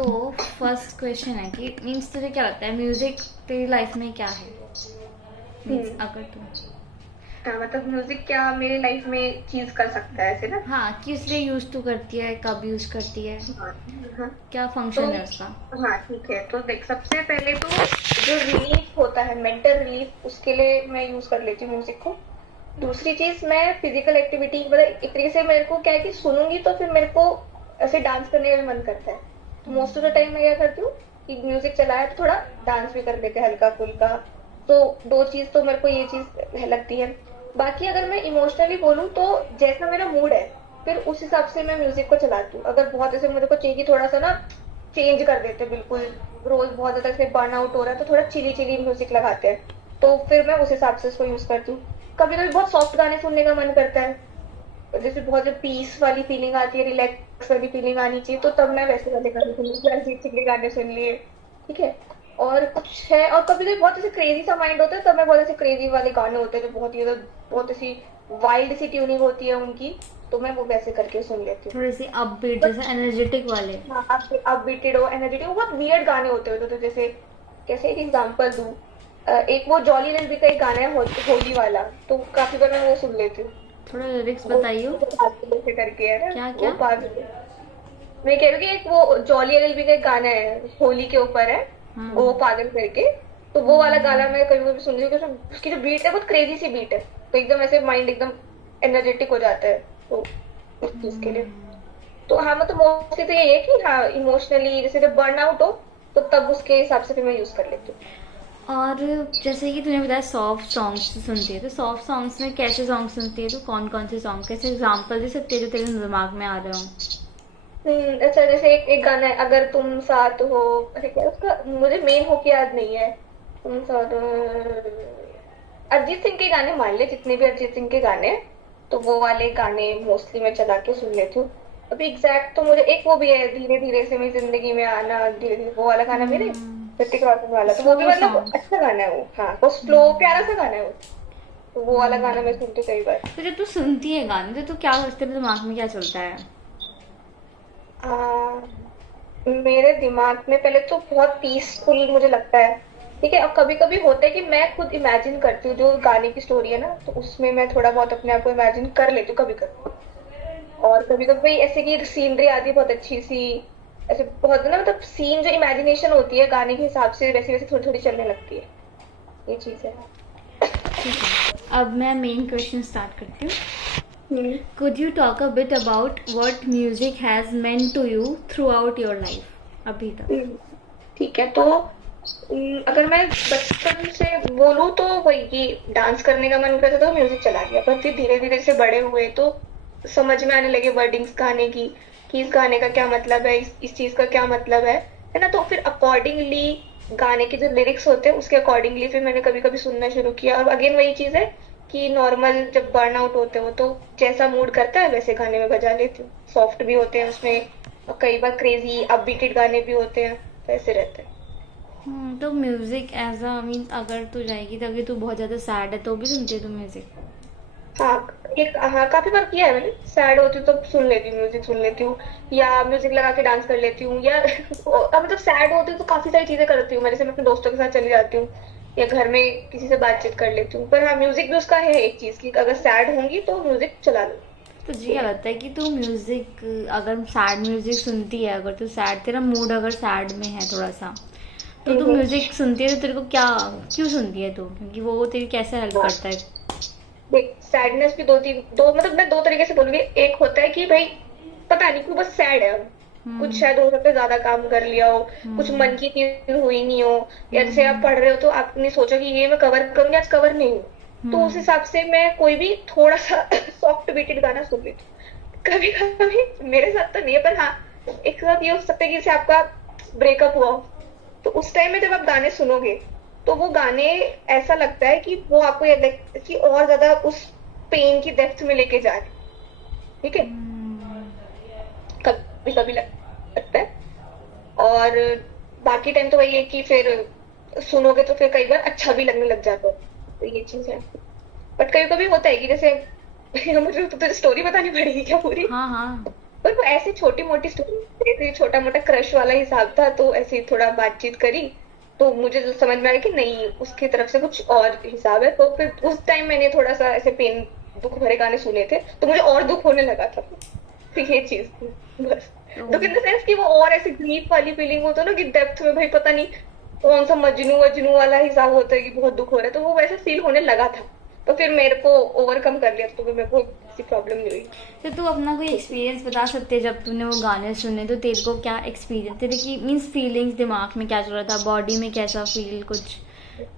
तो first question है कि मीन्स तुझे क्या लगता है म्यूजिक तेरी लाइफ में क्या है? मीन्स हम्म। अगर तू हाँ, मतलब म्यूजिक क्या मेरी लाइफ में चीज कर सकता है ऐसे ना। हाँ किस लिए यूज तू करती है, कब यूज करती है, हाँ। हाँ। क्या तो फंक्शन है उसका? हाँ ठीक है, तो देख सबसे पहले तो जो रिलीफ होता है, मेंटल रिलीफ, उसके लिए मैं यूज कर लेती हूँ म्यूजिक को। दूसरी चीज, मैं फिजिकल एक्टिविटी मतलब एक तरीके से मेरे को क्या है कि सुनूंगी तो फिर मेरे को ऐसे डांस करने का भी मन करता है। तो मोस्ट ऑफ द टाइम मैं क्या करती हूँ कि म्यूजिक चलाया तो थोड़ा डांस भी कर लेते हैं हल्का फुल्का। तो दो चीज तो मेरे को ये चीज लगती है। बाकी अगर मैं इमोशनली बोलूँ तो जैसा मेरा मूड है फिर उस हिसाब से मैं म्यूजिक को चलाती हूँ। अगर बहुत ऐसे मेरे को चाहिए कि थोड़ा सा ना चेंज कर देते बिल्कुल, रोज बहुत ज्यादा ऐसे बर्न आउट हो रहा है तो थोड़ा चिली चिली म्यूजिक लगाते हैं, तो फिर मैं उस हिसाब से उसको यूज करती हूँ। कभी कभी बहुत सॉफ्ट गाने सुनने का मन करता है, जैसे बहुत जो पीस वाली फीलिंग आती है, रिलैक्स वाली फीलिंग आनी चाहिए, तो तब मैं वैसे वाले गाने सुन ली, अरिजीत सिंह के गाने सुन लिए। ठीक है। और कुछ है, और कभी कभी बहुत ऐसे क्रेजी सा माइंड होता है तब मैं बहुत ऐसे क्रेजी वाले गाने होते हैं जो बहुत ही बहुत ऐसी वाइल्ड सी ट्यूनिंग होती है उनकी, तो मैं वो वैसे करके सुन लेती हूँ। थोड़े से अपबीट बट जैसे एनर्जेटिक वाले? हाँ, आप बीटेड हो, एनर्जेटिक हो, बहुत वियर्ड गाने होते हैं, तो जैसे कैसे एक एग्जांपल दूं, एक वो जॉली एलबी का एक गाना है होली वाला, तो काफी बार मैं वो सुन लेती हूँ। थोड़ा लिरिक्स वो बताइयो। पागल जैसे करके है ना, क्या वो क्या? पागल। मैं कह रही हूँ कि एक वो जॉली एलबी का एक गाना है होली के ऊपर है, वो हाँ। पागल करके। तो वो वाला गाना मैं कभी कभी सुन रही हूँ क्योंकि उसकी जो बीट है बहुत क्रेजी सी बीट है, तो एकदम ऐसे माइंड एकदम एनर्जेटिक हो जाता है, तो उस चीज के लिए। तो हाँ, मतलब मोस्टली तो यही है कि हाँ इमोशनली जैसे जब बर्न आउट हो तो तब उसके हिसाब से फिर मैं यूज कर लेती हूँ। और जैसे कि तूने बताया सॉफ्ट सॉन्ग्स सुनती है, तो सॉफ्ट सॉन्ग्स में कैसे सॉन्ग सुनती है? तो कौन कौन से सॉन्ग, कैसे एग्जांपल दे सकती है जो तेरे दिमाग में आ रहे हो? अच्छा, जैसे एक गाना है अगर तुम साथ हो, अरे क्या उसका मुझे मेन हो के याद नहीं है। तुम साथ हो, अरिजीत सिंह के गाने मान ले, जितने भी अरिजीत सिंह के गाने हैं, तो वो वाले गाने मोस्टली मैं चला के सुन लेती हूँ। अभी एग्जैक्ट तो मुझे एक वो भी है, धीरे धीरे से मेरी जिंदगी में आना, धीरे धीरे, वो वाला गाना मेरे ऋतिक रोशन वाला, तो वो भी स्लो मतलब सॉन्ग? अच्छा गाना है वो। हाँ, वो स्लो प्यारा सा गाना है वो, तो वो वाला गाना मैं सुनती हूँ कई बार। तो जब तू सुनती है गाने तो क्या तेरे दिमाग में क्या चलता है? आ, मेरे दिमाग में पहले तो बहुत पीसफुल मुझे लगता है। ठीक है, अब कभी कभी होता है कि मैं खुद इमेजिन करती हूँ जो गाने की स्टोरी है ना, तो उसमें मैं थोड़ा बहुत अपने आप को इमेजिन कर लेती हूँ कभी कभी। और कभी कभी ऐसे की सीनरी आती है बहुत अच्छी सी, ऐसे बहुत ना, मतलब सीन जो इमेजिनेशन होती है गाने के हिसाब से वैसे वैसे थोड़ी थोड़ी चलने लगती है, ये चीज है। ठीक है, अब मैं मेन क्वेश्चन स्टार्ट करती हूँ। Hmm. Could you talk a bit about what music has meant to you throughout your life अभी तक? हम्म। ठीक है, तो अगर मैं बचपन से बोलूँ तो वही कि डांस करने का मन करता था तो म्यूजिक चला गया, पर फिर धीरे धीरे से बड़े हुए तो समझ में आने लगे वर्डिंग्स गाने की, कि इस गाने का क्या मतलब है, इस चीज का क्या मतलब है ना। तो फिर अकॉर्डिंगली गाने के जो लिरिक्स होते हैं उसके अकॉर्डिंगली फिर मैंने कभी कभी सुनना शुरू किया। और अगेन वही चीज है कि नॉर्मल जब बर्न आउट होते हो तो जैसा मूड करता है वैसे गाने में बजा लेती हूँ। सॉफ्ट भी होते हैं उसमें, और कई बार क्रेजी अपबीटेड गाने भी होते हैं, तो ऐसे रहते हैं। तो म्यूजिक एज अ मीन अगर तू जाएगी तो अगर तू बहुत ज़्यादा सैड है तो भी सुनती है तू म्यूजिक? हाँ, एक हाँ काफी बार किया है मैंने, सैड होती हूँ तो सुन लेती हूँ, म्यूजिक सुन लेती हूँ, या म्यूजिक लगा के डांस कर लेती हूँ, या अब मतलब सैड होती हूँ तो काफी सारी चीजें करती हूँ मैं, जैसे मैं अपने दोस्तों के साथ चली जाती हूँ, या घर में किसी से बातचीत कर लेती हूँ। पर हाँ, म्यूजिक भी उसका है एक चीज की, अगर सैड होंगी तो म्यूजिक चला लो। तुझे क्या ये है। लगता है कि तू म्यूजिक अगर सैड म्यूजिक सुनती है, अगर तू सैड, तेरा मूड अगर सैड में है थोड़ा सा, तो तू हम्म। म्यूजिक सुनती है तो तेरे को क्या, क्यों सुनती है तू, क्योंकि वो तेरी कैसे हेल्प हाँ, करता है? देख सैडनेस भी दो मतलब मैं दो तरीके से बोलूंगी। एक होता है कि भाई पता नहीं क्यों बस सैड है, कुछ हम्म। शायद हो सकता है ज्यादा काम कर लिया हो, कुछ मन हम्म। की चीज हुई नहीं हो, या जैसे आप हम्म। पढ़ रहे हो तो आपने सोचा कि ये मैं कवर करूंगी, आज कवर नहीं हूँ, तो उस हम्म। हिसाब से मैं कोई भी थोड़ा सा सॉफ्ट बीटेड गाना सुन लेती हूँ। कभी कभी मेरे साथ तो नहीं है, पर हाँ एक साथ ये हो सकता है कि जैसे आपका ब्रेकअप हुआ हो, तो उस टाइम में जब आप गाने सुनोगे तो वो गाने ऐसा लगता है कि वो आपको ये कि और ज्यादा उस पेन की डेप्थ में लेके जा रहे हैं। ठीक है, कभी कभी लगता है। और बाकी टाइम तो वही है कि फिर सुनोगे तो फिर कई बार अच्छा भी लगने लग जाता है, तो ये चीज है। बट कभी कभी होता है कि जैसे मुझे तो तुझे स्टोरी बतानी पड़ेगी क्या पूरी? हाँ हाँ। पर वो ऐसी छोटी मोटी स्टोरी ऐसे छोटा मोटा क्रश वाला हिसाब था, तो ऐसे ही थोड़ा बातचीत करी, तो मुझे जो समझ में आया कि नहीं उसकी तरफ से कुछ और हिसाब है, तो फिर उस टाइम मैंने थोड़ा सा ऐसे पेन दुख भरे गाने सुने थे, तो मुझे और दुख होने लगा था। तो ये चीज थी बस। दुख इन द सेंस कि वो और ऐसे ग्रीफ वाली फीलिंग होता है ना, कि डेप्थ में भाई पता नहीं कौन सा मजनू वजनू वाला हिसाब होता है कि बहुत दुख हो रहा है, तो वो वैसे फील होने लगा था। तो फिर मेरे को ओवरकम कर लिया, तो फिर मेरे को किसी प्रॉब्लम नहीं हुई। तो तू अपना कोई एक्सपीरियंस बता सकते है जब तूने वो गाने सुने, तो तेरे को क्या एक्सपीरियंस, तेरे की मीन्स फीलिंग्स दिमाग में क्या चल रहा था, बॉडी में कैसा फील, कुछ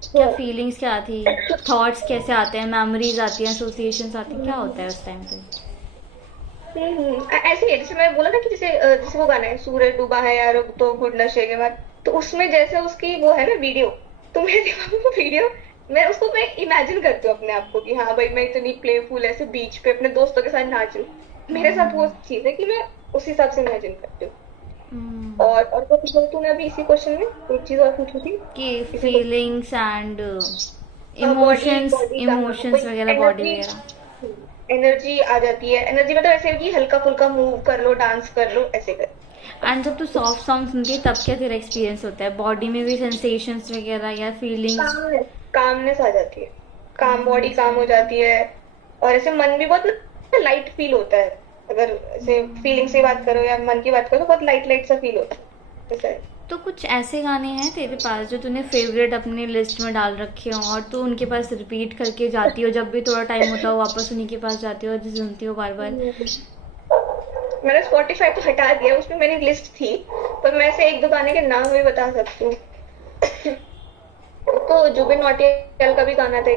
क्या फीलिंग्स क्या थी, थॉट्स कैसे आते हैं, मेमोरीज आती हैं, एसोसिएशंस आती हैं, क्या होता है उस टाइम पे? ऐसे ही है, जैसे मैं बोला था कि जैसे वो गाना है सूरज डूबा है यार अब तो गुड नशे के बाद, तो उसमें जैसे उसकी वो है ना वीडियो, तो मेरे दिमाग में वीडियो, मैं इमेजिन करती हूँ अपने आप को कि हाँ भाई मैं इतनी प्लेफुल ऐसे बीच पे अपने दोस्तों के साथ नाच रही हूँ। मेरे साथ वो चीज है कि मैं उस हिसाब से इमेजिन करती हूँ। और क्या पूछा तूने अभी इसी क्वेश्चन में? एक चीज और पूछी थी कि फीलिंग्स एंड इमोशंस वगैरह, बॉडी वगैरह, एनर्जी आ जाती है। एनर्जी मतलब ऐसे कि हल्का फुल्का मूव कर लो, डांस कर लो, ऐसे कर। एंड जब तू सॉफ्ट सॉन्ग सुनती है तब क्या तेरा एक्सपीरियंस होता है, बॉडी में भी सेंसेशंस वगैरह या फीलिंग्स? कामनेस आ जाती है, काम, बॉडी काम हो जाती है, और ऐसे मन भी बहुत लाइट फील होता है। अगर ऐसे फीलिंग से बात करो या मन की बात करो तो बहुत लाइट लाइट सा फील होता है ऐसा है। तो कुछ ऐसे गाने हैं तेरे पास जो तूने फेवरेट अपनी लिस्ट में डाल रखे हो और तू उनके पास रिपीट करके जाती हो, जब भी थोड़ा टाइम होता हो वापस उन्हीं के पास जाती हो और सुनती हो बार बार? मैंने स्पॉटिफाई तो हटा दिया, उसमें मेरी लिस्ट थी, पर मैं से एक दो गाने के नाम भी बता सकती हूँ। तो जुबिन नौटियाल का भी गाना था।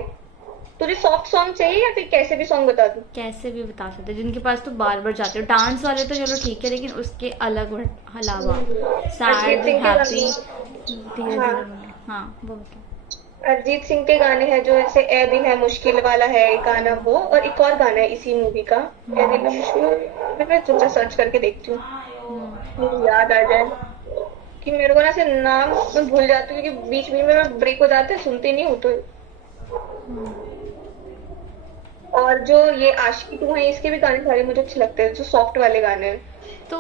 तुझे सॉफ्ट सॉन्ग चाहिए या फिर कैसे भी सॉन्ग बता दूं? कैसे भी बता सकते, जिनके पास तो बार बार जाते हो। डांस वाले तो चलो ठीक है, लेकिन उसके अलग अलावा सैड, हैप्पी, धीरे धीरे, हाँ वो बता। अरिजीत सिंह के गाने हैं जो ऐसे ए दिल है मुश्किल वाला है एक गाना वो, और एक और गाना है इसी मूवी का ए दिल है मुश्किल, मैं तुझे सर्च करके देखती हूँ मुझे याद आ जाए, कि मेरे को ना से नाम मैं भूल जाती हूँ क्योंकि बीच बीच में मैं ब्रेक हो जाते हैं, सुनती नहीं हूँ तो। और जो ये आशिकी 2 है इसके भी गाने सारे मुझे अच्छे लगते हैं, जो सॉफ्ट वाले गाने हैं। तो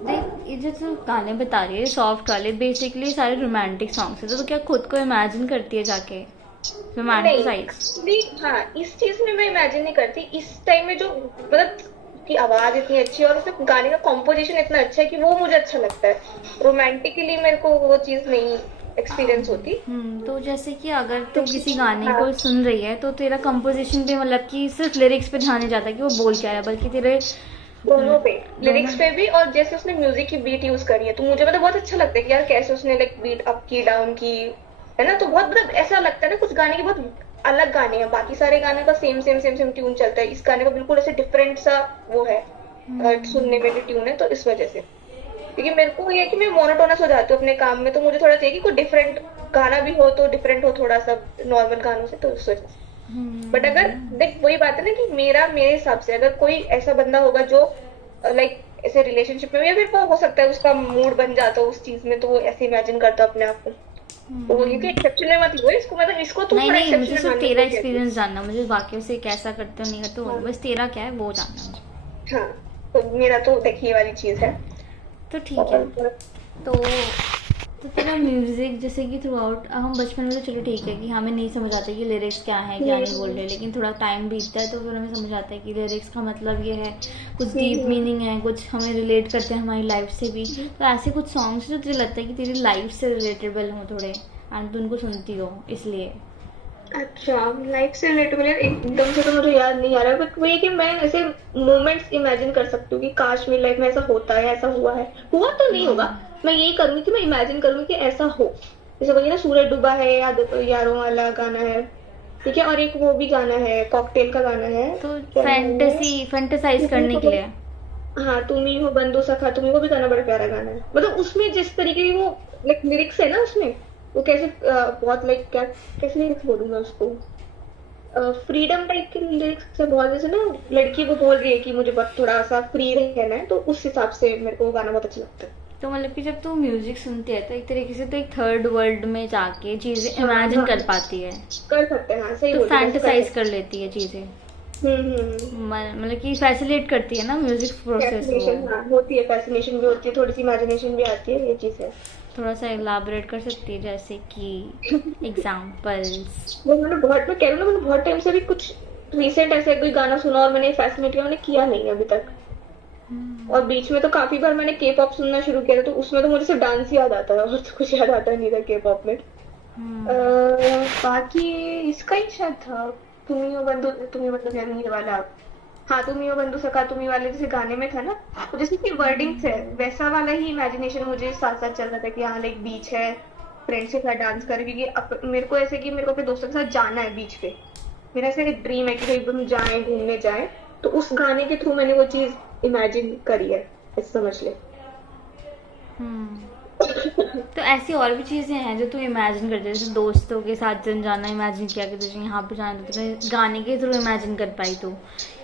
देख, ये जो तू गाने बता रही है सॉफ्ट वाले, बेसिकली सारे रोमांटिक सॉन्ग्स है, तो क्या खुद को इमेजिन करती है जाके रोमांटिसाइज? हाँ, इस चीज में मैं इमेजिन नहीं करती। इस टाइम में जो मतलब की आवाज इतनी अच्छी है और उसमें गाने का कॉम्पोजिशन इतना अच्छा है कि वो मुझे अच्छा लगता है। रोमांटिकली मेरे को वो चीज नहीं एक्सपीरियंस होती। तो जैसे कि अगर तू किसी गाने को सुन रही है तो तेरा कंपोजिशन पे मतलब कि सिर्फ लिरिक्स पे ध्यान नहीं जाता कि वो बोल क्या रहा है, बल्कि तेरे दोनों पे, लिरिक्स पे भी, और जैसे उसने म्यूजिक की बीट यूज करी है तो मुझे मतलब बहुत अच्छा लगता है कि यार कैसे उसने लाइक बीट अप की, डाउन की, है ना। तो बहुत मतलब ऐसा लगता है ना, कुछ गाने के बहुत अलग गाने हैं, बाकी सारे गाने का same same same same tune चलता है, इस गाने का बिल्कुल ऐसे डिफरेंट सा वो है, सुनने में भी ट्यून है। तो इस वजह से, क्योंकि मेरे को ये है कि मैं मोनोटोनस हो जाती हूँ अपने काम में, तो मुझे थोड़ा चाहिए कि कोई डिफरेंट गाना भी हो, तो डिफरेंट हो थोड़ा सा नॉर्मल गानों से, तो इस वजह से। बट अगर देख वही बात है ना कि मेरे हिसाब से अगर कोई ऐसा बंदा होगा जो लाइक ऐसे रिलेशनशिप में, या फिर वो हो सकता है उसका मूड बन जाता है उस चीज में, तो वो ऐसे इमेजिन करता है अपने आप को, तो वो ये एक्सेप्शन में मत लो इसको, मतलब इसको तो नहीं, मुझे सिर्फ तेरा एक्सपीरियंस जानना, मुझे बाकियों से कैसा करते हो नहीं करते हो, बस तेरा क्या है वो जानना मुझे। हाँ, तो मेरा तो देखिए वाली चीज है। तो ठीक है, तो तेरा म्यूजिक जैसे कि थ्रू आउट, हम बचपन में तो चलो ठीक है कि हमें नहीं समझ आता कि लिरिक्स क्या है क्या नहीं बोल रहे, लेकिन थोड़ा टाइम बीतता है तो फिर हमें समझ आता है कि लिरिक्स का मतलब ये है, कुछ डीप मीनिंग है, कुछ हमें रिलेट करते हैं हमारी लाइफ से भी। तो ऐसे कुछ सॉन्ग्स जो तुझे लगता है कि तेरी लाइफ से रिलेटेबल हो थोड़े, एंड तू उनको सुनती हो इसलिए? अच्छा, लाइफ से रिलेटेबल यार एकदम से तो मुझे याद नहीं आ रहा, बट वो ये कि मैं ऐसे मोमेंट्स इमेजिन कर सकती हूँ कि काश मेरी लाइफ में ऐसा होता है, ऐसा हुआ है, हुआ तो नहीं होगा, मैं यही करूंगी कि मैं इमेजिन करूंगी कि ऐसा हो। जैसे वही ना सूरज डूबा है, यारों वाला गाना है, ठीक है, और एक वो भी गाना है, कॉकटेल का गाना है, तो फैंटेसाइज करने के लिए। हाँ, तुम ही हो बंदो सखा, तुम्ही, वो भी गाना बड़ा प्यारा गाना है। मतलब उसमें जिस तरीके की वो लाइक लिरिक्स है ना उसमें, वो कैसे बहुत लाइक क्या कैसे लिरिक्स बोलूँ मैं उसको, फ्रीडम टाइप के लिरिक्स से, बहुत जैसे ना लड़की वो बोल रही है कि मुझे बहुत थोड़ा सा फ्री रहना है, तो उस हिसाब से मेरे को वो गाना बहुत अच्छा लगता है। तो मतलब कि जब तू म्यूजिक सुनती है तो एक तरीके से तो एक थर्ड वर्ल्ड में जाके चीजें इमेजिन कर पाती है, कर सकते हैं। हाँ, सही तो बोल रही है, फैंटेसाइज कर लेती है चीजें। मतलब कि फैसिलिटेट करती है ना म्यूजिक प्रोसेस फैसिनेशन, वो। हाँ होती है, फैसिनेशन भी होती है, थोड़ी सी इमेजिनेशन भी आती है, ये चीज़ है। थोड़ा सा इलाबरेट कर सकती है, जैसे कि एग्जाम्पल्स। वो मैंने बहुत, मैं कह रही हूँ ना, मैंने बहुत टाइम से भी कुछ रिसेंट ऐसे कोई गाना सुना और मैंने फैसिनेट किया, मैंने किया नहीं है अभी तक। और बीच में तो काफी बार मैंने के पॉप सुनना शुरू किया था, तो उसमें तो मुझे सिर्फ डांस ही याद आता है, और तो कुछ याद आता नहीं था के पॉप में। बाकी इसका ही शायद था, तुम्ही बंधु कह रही हूँ, ये वाला। हाँ, तुम्ही हो बंधु सखा तुम्ही वाले जैसे गाने में था ना, तो जैसे कि वर्डिंग्स है वैसा वाला ही इमेजिनेशन मुझे साथ साथ चल रहा था कि हाँ लाइक बीच है, फ्रेंड्स के साथ डांस कर, क्योंकि मेरे को ऐसे कि मेरे को अपने दोस्तों के साथ जाना है बीच पे। मेरा ऐसा एक ड्रीम है कि भाई हम जाएं, घूमने जाएं। तो उस गाने के थ्रू मैंने वो चीज इमेजिन करी है, ऐसे समझ ले। तो ऐसी और भी चीज़ें हैं जो तू इमेजिन करती है, जैसे दोस्तों के साथ जन जाना इमेजिन किया कि तुझे यहाँ पे जाना, तो तूने गाने के थ्रू इमेजिन कर पाई तो,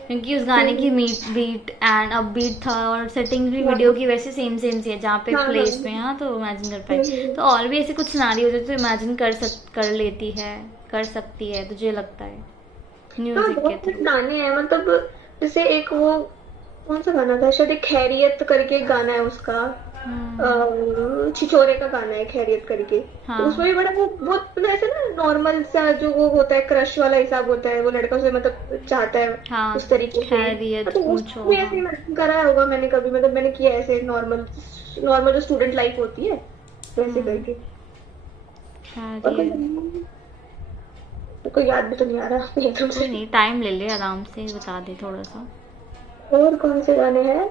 क्योंकि उस गाने की बीट एंड अब बीट था और सेटिंग भी हाँ वीडियो की वैसे सेम सेम सी है, जहाँ पे हाँ प्लेस हाँ। में, हाँ तो इमेजिन कर पाई। तो और भी ऐसे कुछ सिनारियो जो तू इमेजिन कर लेती है, कर सकती है, तुझे लगता है हाँ म्यूजिक के बहुत सारे थ्रू। गाने हैं, मतलब जैसे एक वो कौन सा गाना था, शायद एक खैरियत करके एक गाना है उसका, छिछोरे का गाना है खैरियत करके। तो उसमें हाँ भी बड़ा वो बहुत मतलब ऐसा ना नॉर्मल सा जो वो होता है, क्रश वाला हिसाब होता है, वो लड़का उसे मतलब चाहता है हाँ, उस तरीके से। खैरियत तो पूछो, उसमें ऐसे हाँ imagine करा होगा मैंने कभी, मतलब मैंने किया है ऐसे नॉर्मल नॉर्मल जो स्टूडेंट लाइफ होती है वैसे करके। और कोई खैरियत। कोई याद भी तो नहीं आ रहा एकदम कोई से। नहीं, टाइम ले ले, आराम से बता दे थोड़ा सा। और कौन से गाने हैं?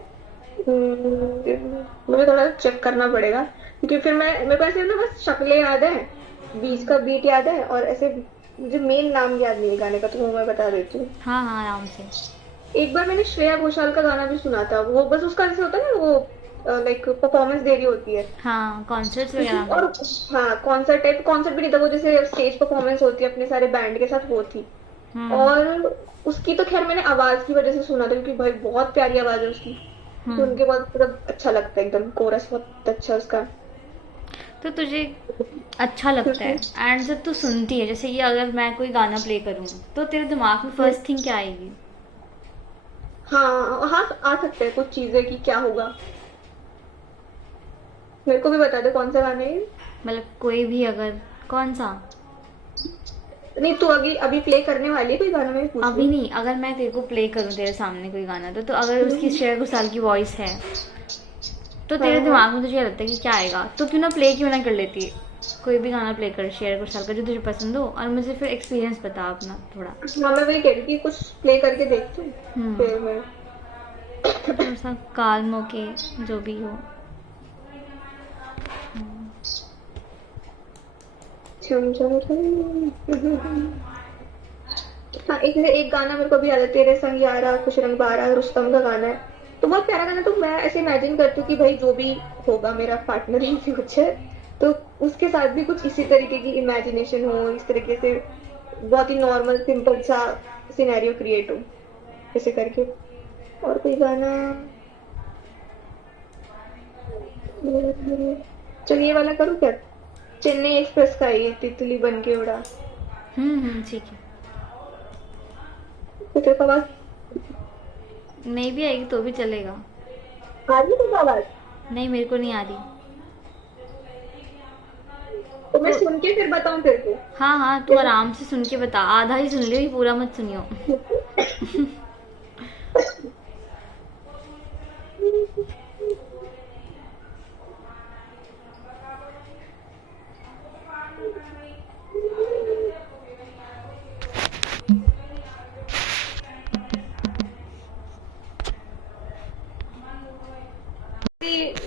मुझे थोड़ा चेक करना पड़ेगा, क्योंकि फिर मैं मेरे को ऐसे ना बस शक्लें याद है, बीच का बीट याद है, और ऐसे मुझे मेन नाम याद नहीं है गाने का, तो वो मैं बता देती हूँ। हाँ हाँ, आराम से। एक बार मैंने श्रेया घोषाल का गाना भी सुना था, वो बस उसका जैसे होता है ना, वो लाइक परफॉर्मेंस दे रही होती है। हाँ, कॉन्सर्ट्स वगैरह में। और हाँ, कॉन्सर्ट भी नहीं था वो, जैसे स्टेज परफॉर्मेंस होती है अपने सारे बैंड के साथ, वो थी। हम्म और उसकी तो खैर मैंने आवाज की वजह से सुना था, क्योंकि भाई बहुत प्यारी आवाज है उसकी, सुन हम्म। के बहुत मतलब अच्छा लगता है, एकदम कोरस बहुत अच्छा उसका। तो तुझे अच्छा लगता है, एंड जब तू सुनती है, जैसे कि अगर मैं कोई गाना प्ले करूँ, तो तेरे दिमाग में फर्स्ट थिंग क्या आएगी? हाँ हाँ, आ सकते हैं कुछ चीजें कि क्या होगा। मेरे को भी बता दे कौन सा गाना है ये? मतलब कोई भी, अगर कौन सा? नहीं, तू अभी अभी प्ले करने वाली है कोई गाना, मैं पूछ रही अभी नहीं, अगर मैं तेरे को प्ले करूँ तेरे सामने कोई गाना, तो अगर उसकी हूँ। श्रेया घोषाल की वॉइस है, तो हाँ तेरे हाँ। दिमाग में तुझे ये लगता है कि क्या आएगा, तो क्यों ना प्ले क्यों ना कर लेती है? कोई भी गाना प्ले कर श्रेया घोषाल का जो तुझे पसंद हो, और मुझे फिर एक्सपीरियंस बता अपना थोड़ा। हाँ, मैं वही कह रही थी कि कुछ प्ले करके देखती हूँ, हम्म। फिर मैं। थोड़ा सा काल्म होके, जो भी हो। छम छम छम। हाँ, एक गाना मेरे को भी याद है, तेरे संग यारा खुश रंग बारा, रुस्तम का गाना है। तो बहुत प्यारा गाना, तो मैं ऐसे इमेजिन करती हूँ कि भाई जो भी होगा मेरा पार्टनर ही से कुछ है, तो उसके साथ भी कुछ इसी तरीके की इमेजिनेशन हो, इस तरीके से बहुत ही नॉर्मल सिंपल सा सिनेरियो क्रिएट हो, ऐसे करके। और कोई गाना, चल ये वाला करूँ क्या, चेन्नई एक्सप्रेस का ही तितली बन के उड़ा। ठीक है। तो तेरे को आवाज नहीं भी आएगी तो भी चलेगा। आ रही है, तेरे को आवाज? नहीं, मेरे को नहीं आ रही। तो मैं तो सुन के फिर बताऊं तेरे को। हाँ हाँ, तू आराम से सुन के बता, आधा ही सुन लियो, पूरा मत सुनियो।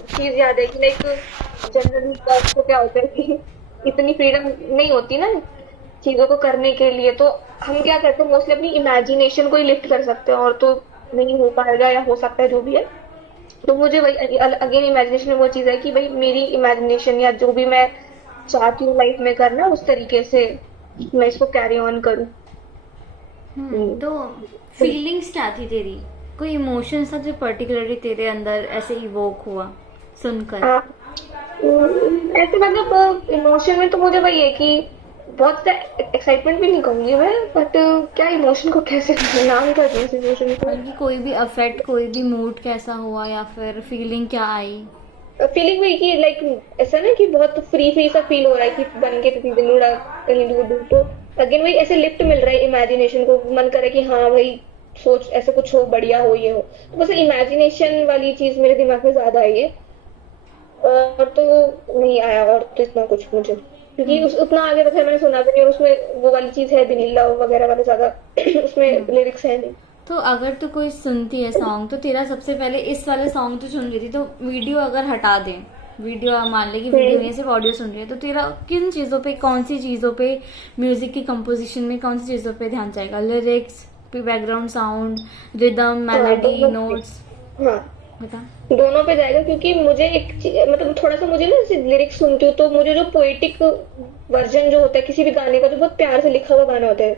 चीज याद है कि लाइक जनरली गर्ल्स को क्या होता है कि इतनी फ्रीडम नहीं होती ना चीजों को करने के लिए, तो हम क्या करते हैं मोस्टली अपनी इमेजिनेशन को ही लिफ्ट कर सकते हैं, और तो नहीं हो पाएगा या हो सकता है जो भी है। तो मुझे वही अगेन इमेजिनेशन में वो चीज है कि भाई मेरी इमेजिनेशन या जो भी मैं चाहती हूँ लाइफ में करना, उस तरीके से मैं इसको कैरी ऑन करूँ। तो फीलिंग्स क्या थी तेरी? कोई इमोशन था जो पर्टिकुलरली तेरे अंदर ऐसे इवोक हुआ सुनकर? ऐसे मतलब इमोशन में तो मुझे वही है कि बहुत एक्साइटमेंट भी नहीं कहूंगी मैं, बट क्या इमोशन को कैसे नाम कर दूं इस इमोशन को। कि कोई भी अफेक्ट, कोई भी मूड कैसा हुआ या फिर फीलिंग क्या आई? फीलिंग वही कि लाइक ऐसा ना कि बहुत फ्री फ्री सा फील हो रहा है कि बन के किसी दिन उड़ा कहीं दूर दूर, तो अगेन वही ऐसे लिफ्ट मिल रहा है इमेजिनेशन को, मन करे कि हाँ भाई सोच ऐसे कुछ हो, बढ़िया हो, ये हो। तो बस इमेजिनेशन वाली चीज मेरे दिमाग में ज्यादा आई है, और तो नहीं आया और तो इतना कुछ मुझे, क्योंकि उस उतना आगे तो खैर मैंने सुना भी नहीं, और उसमें वो वाली चीज है भी नहीं, लव वगैरह वाले ज्यादा उसमें लिरिक्स है नहीं। तो अगर तो कोई सुनती है सॉन्ग, तो तेरा सबसे पहले इस वाले सॉन्ग तो सुन रही थी, तो वीडियो अगर हटा दें, वीडियो मान ले कि वीडियो नहीं सिर्फ ऑडियो सुन रही है, तो तेरा किन चीज़ों पे, कौन सी चीज़ों पे, म्यूजिक की कंपोजिशन में कौन सी चीज़ों पे ध्यान जाएगा? Lyrics, background sound, rhythm, melody, notes? हाँ बता। दोनों पे जाएगा, क्योंकि मुझे मतलब थोड़ा सा मुझे ना जैसे लिरिक्स सुनती हूँ तो मुझे जो पोएटिक वर्जन जो होता है किसी भी गाने का, जो बहुत प्यार से लिखा हुआ गाना होता है,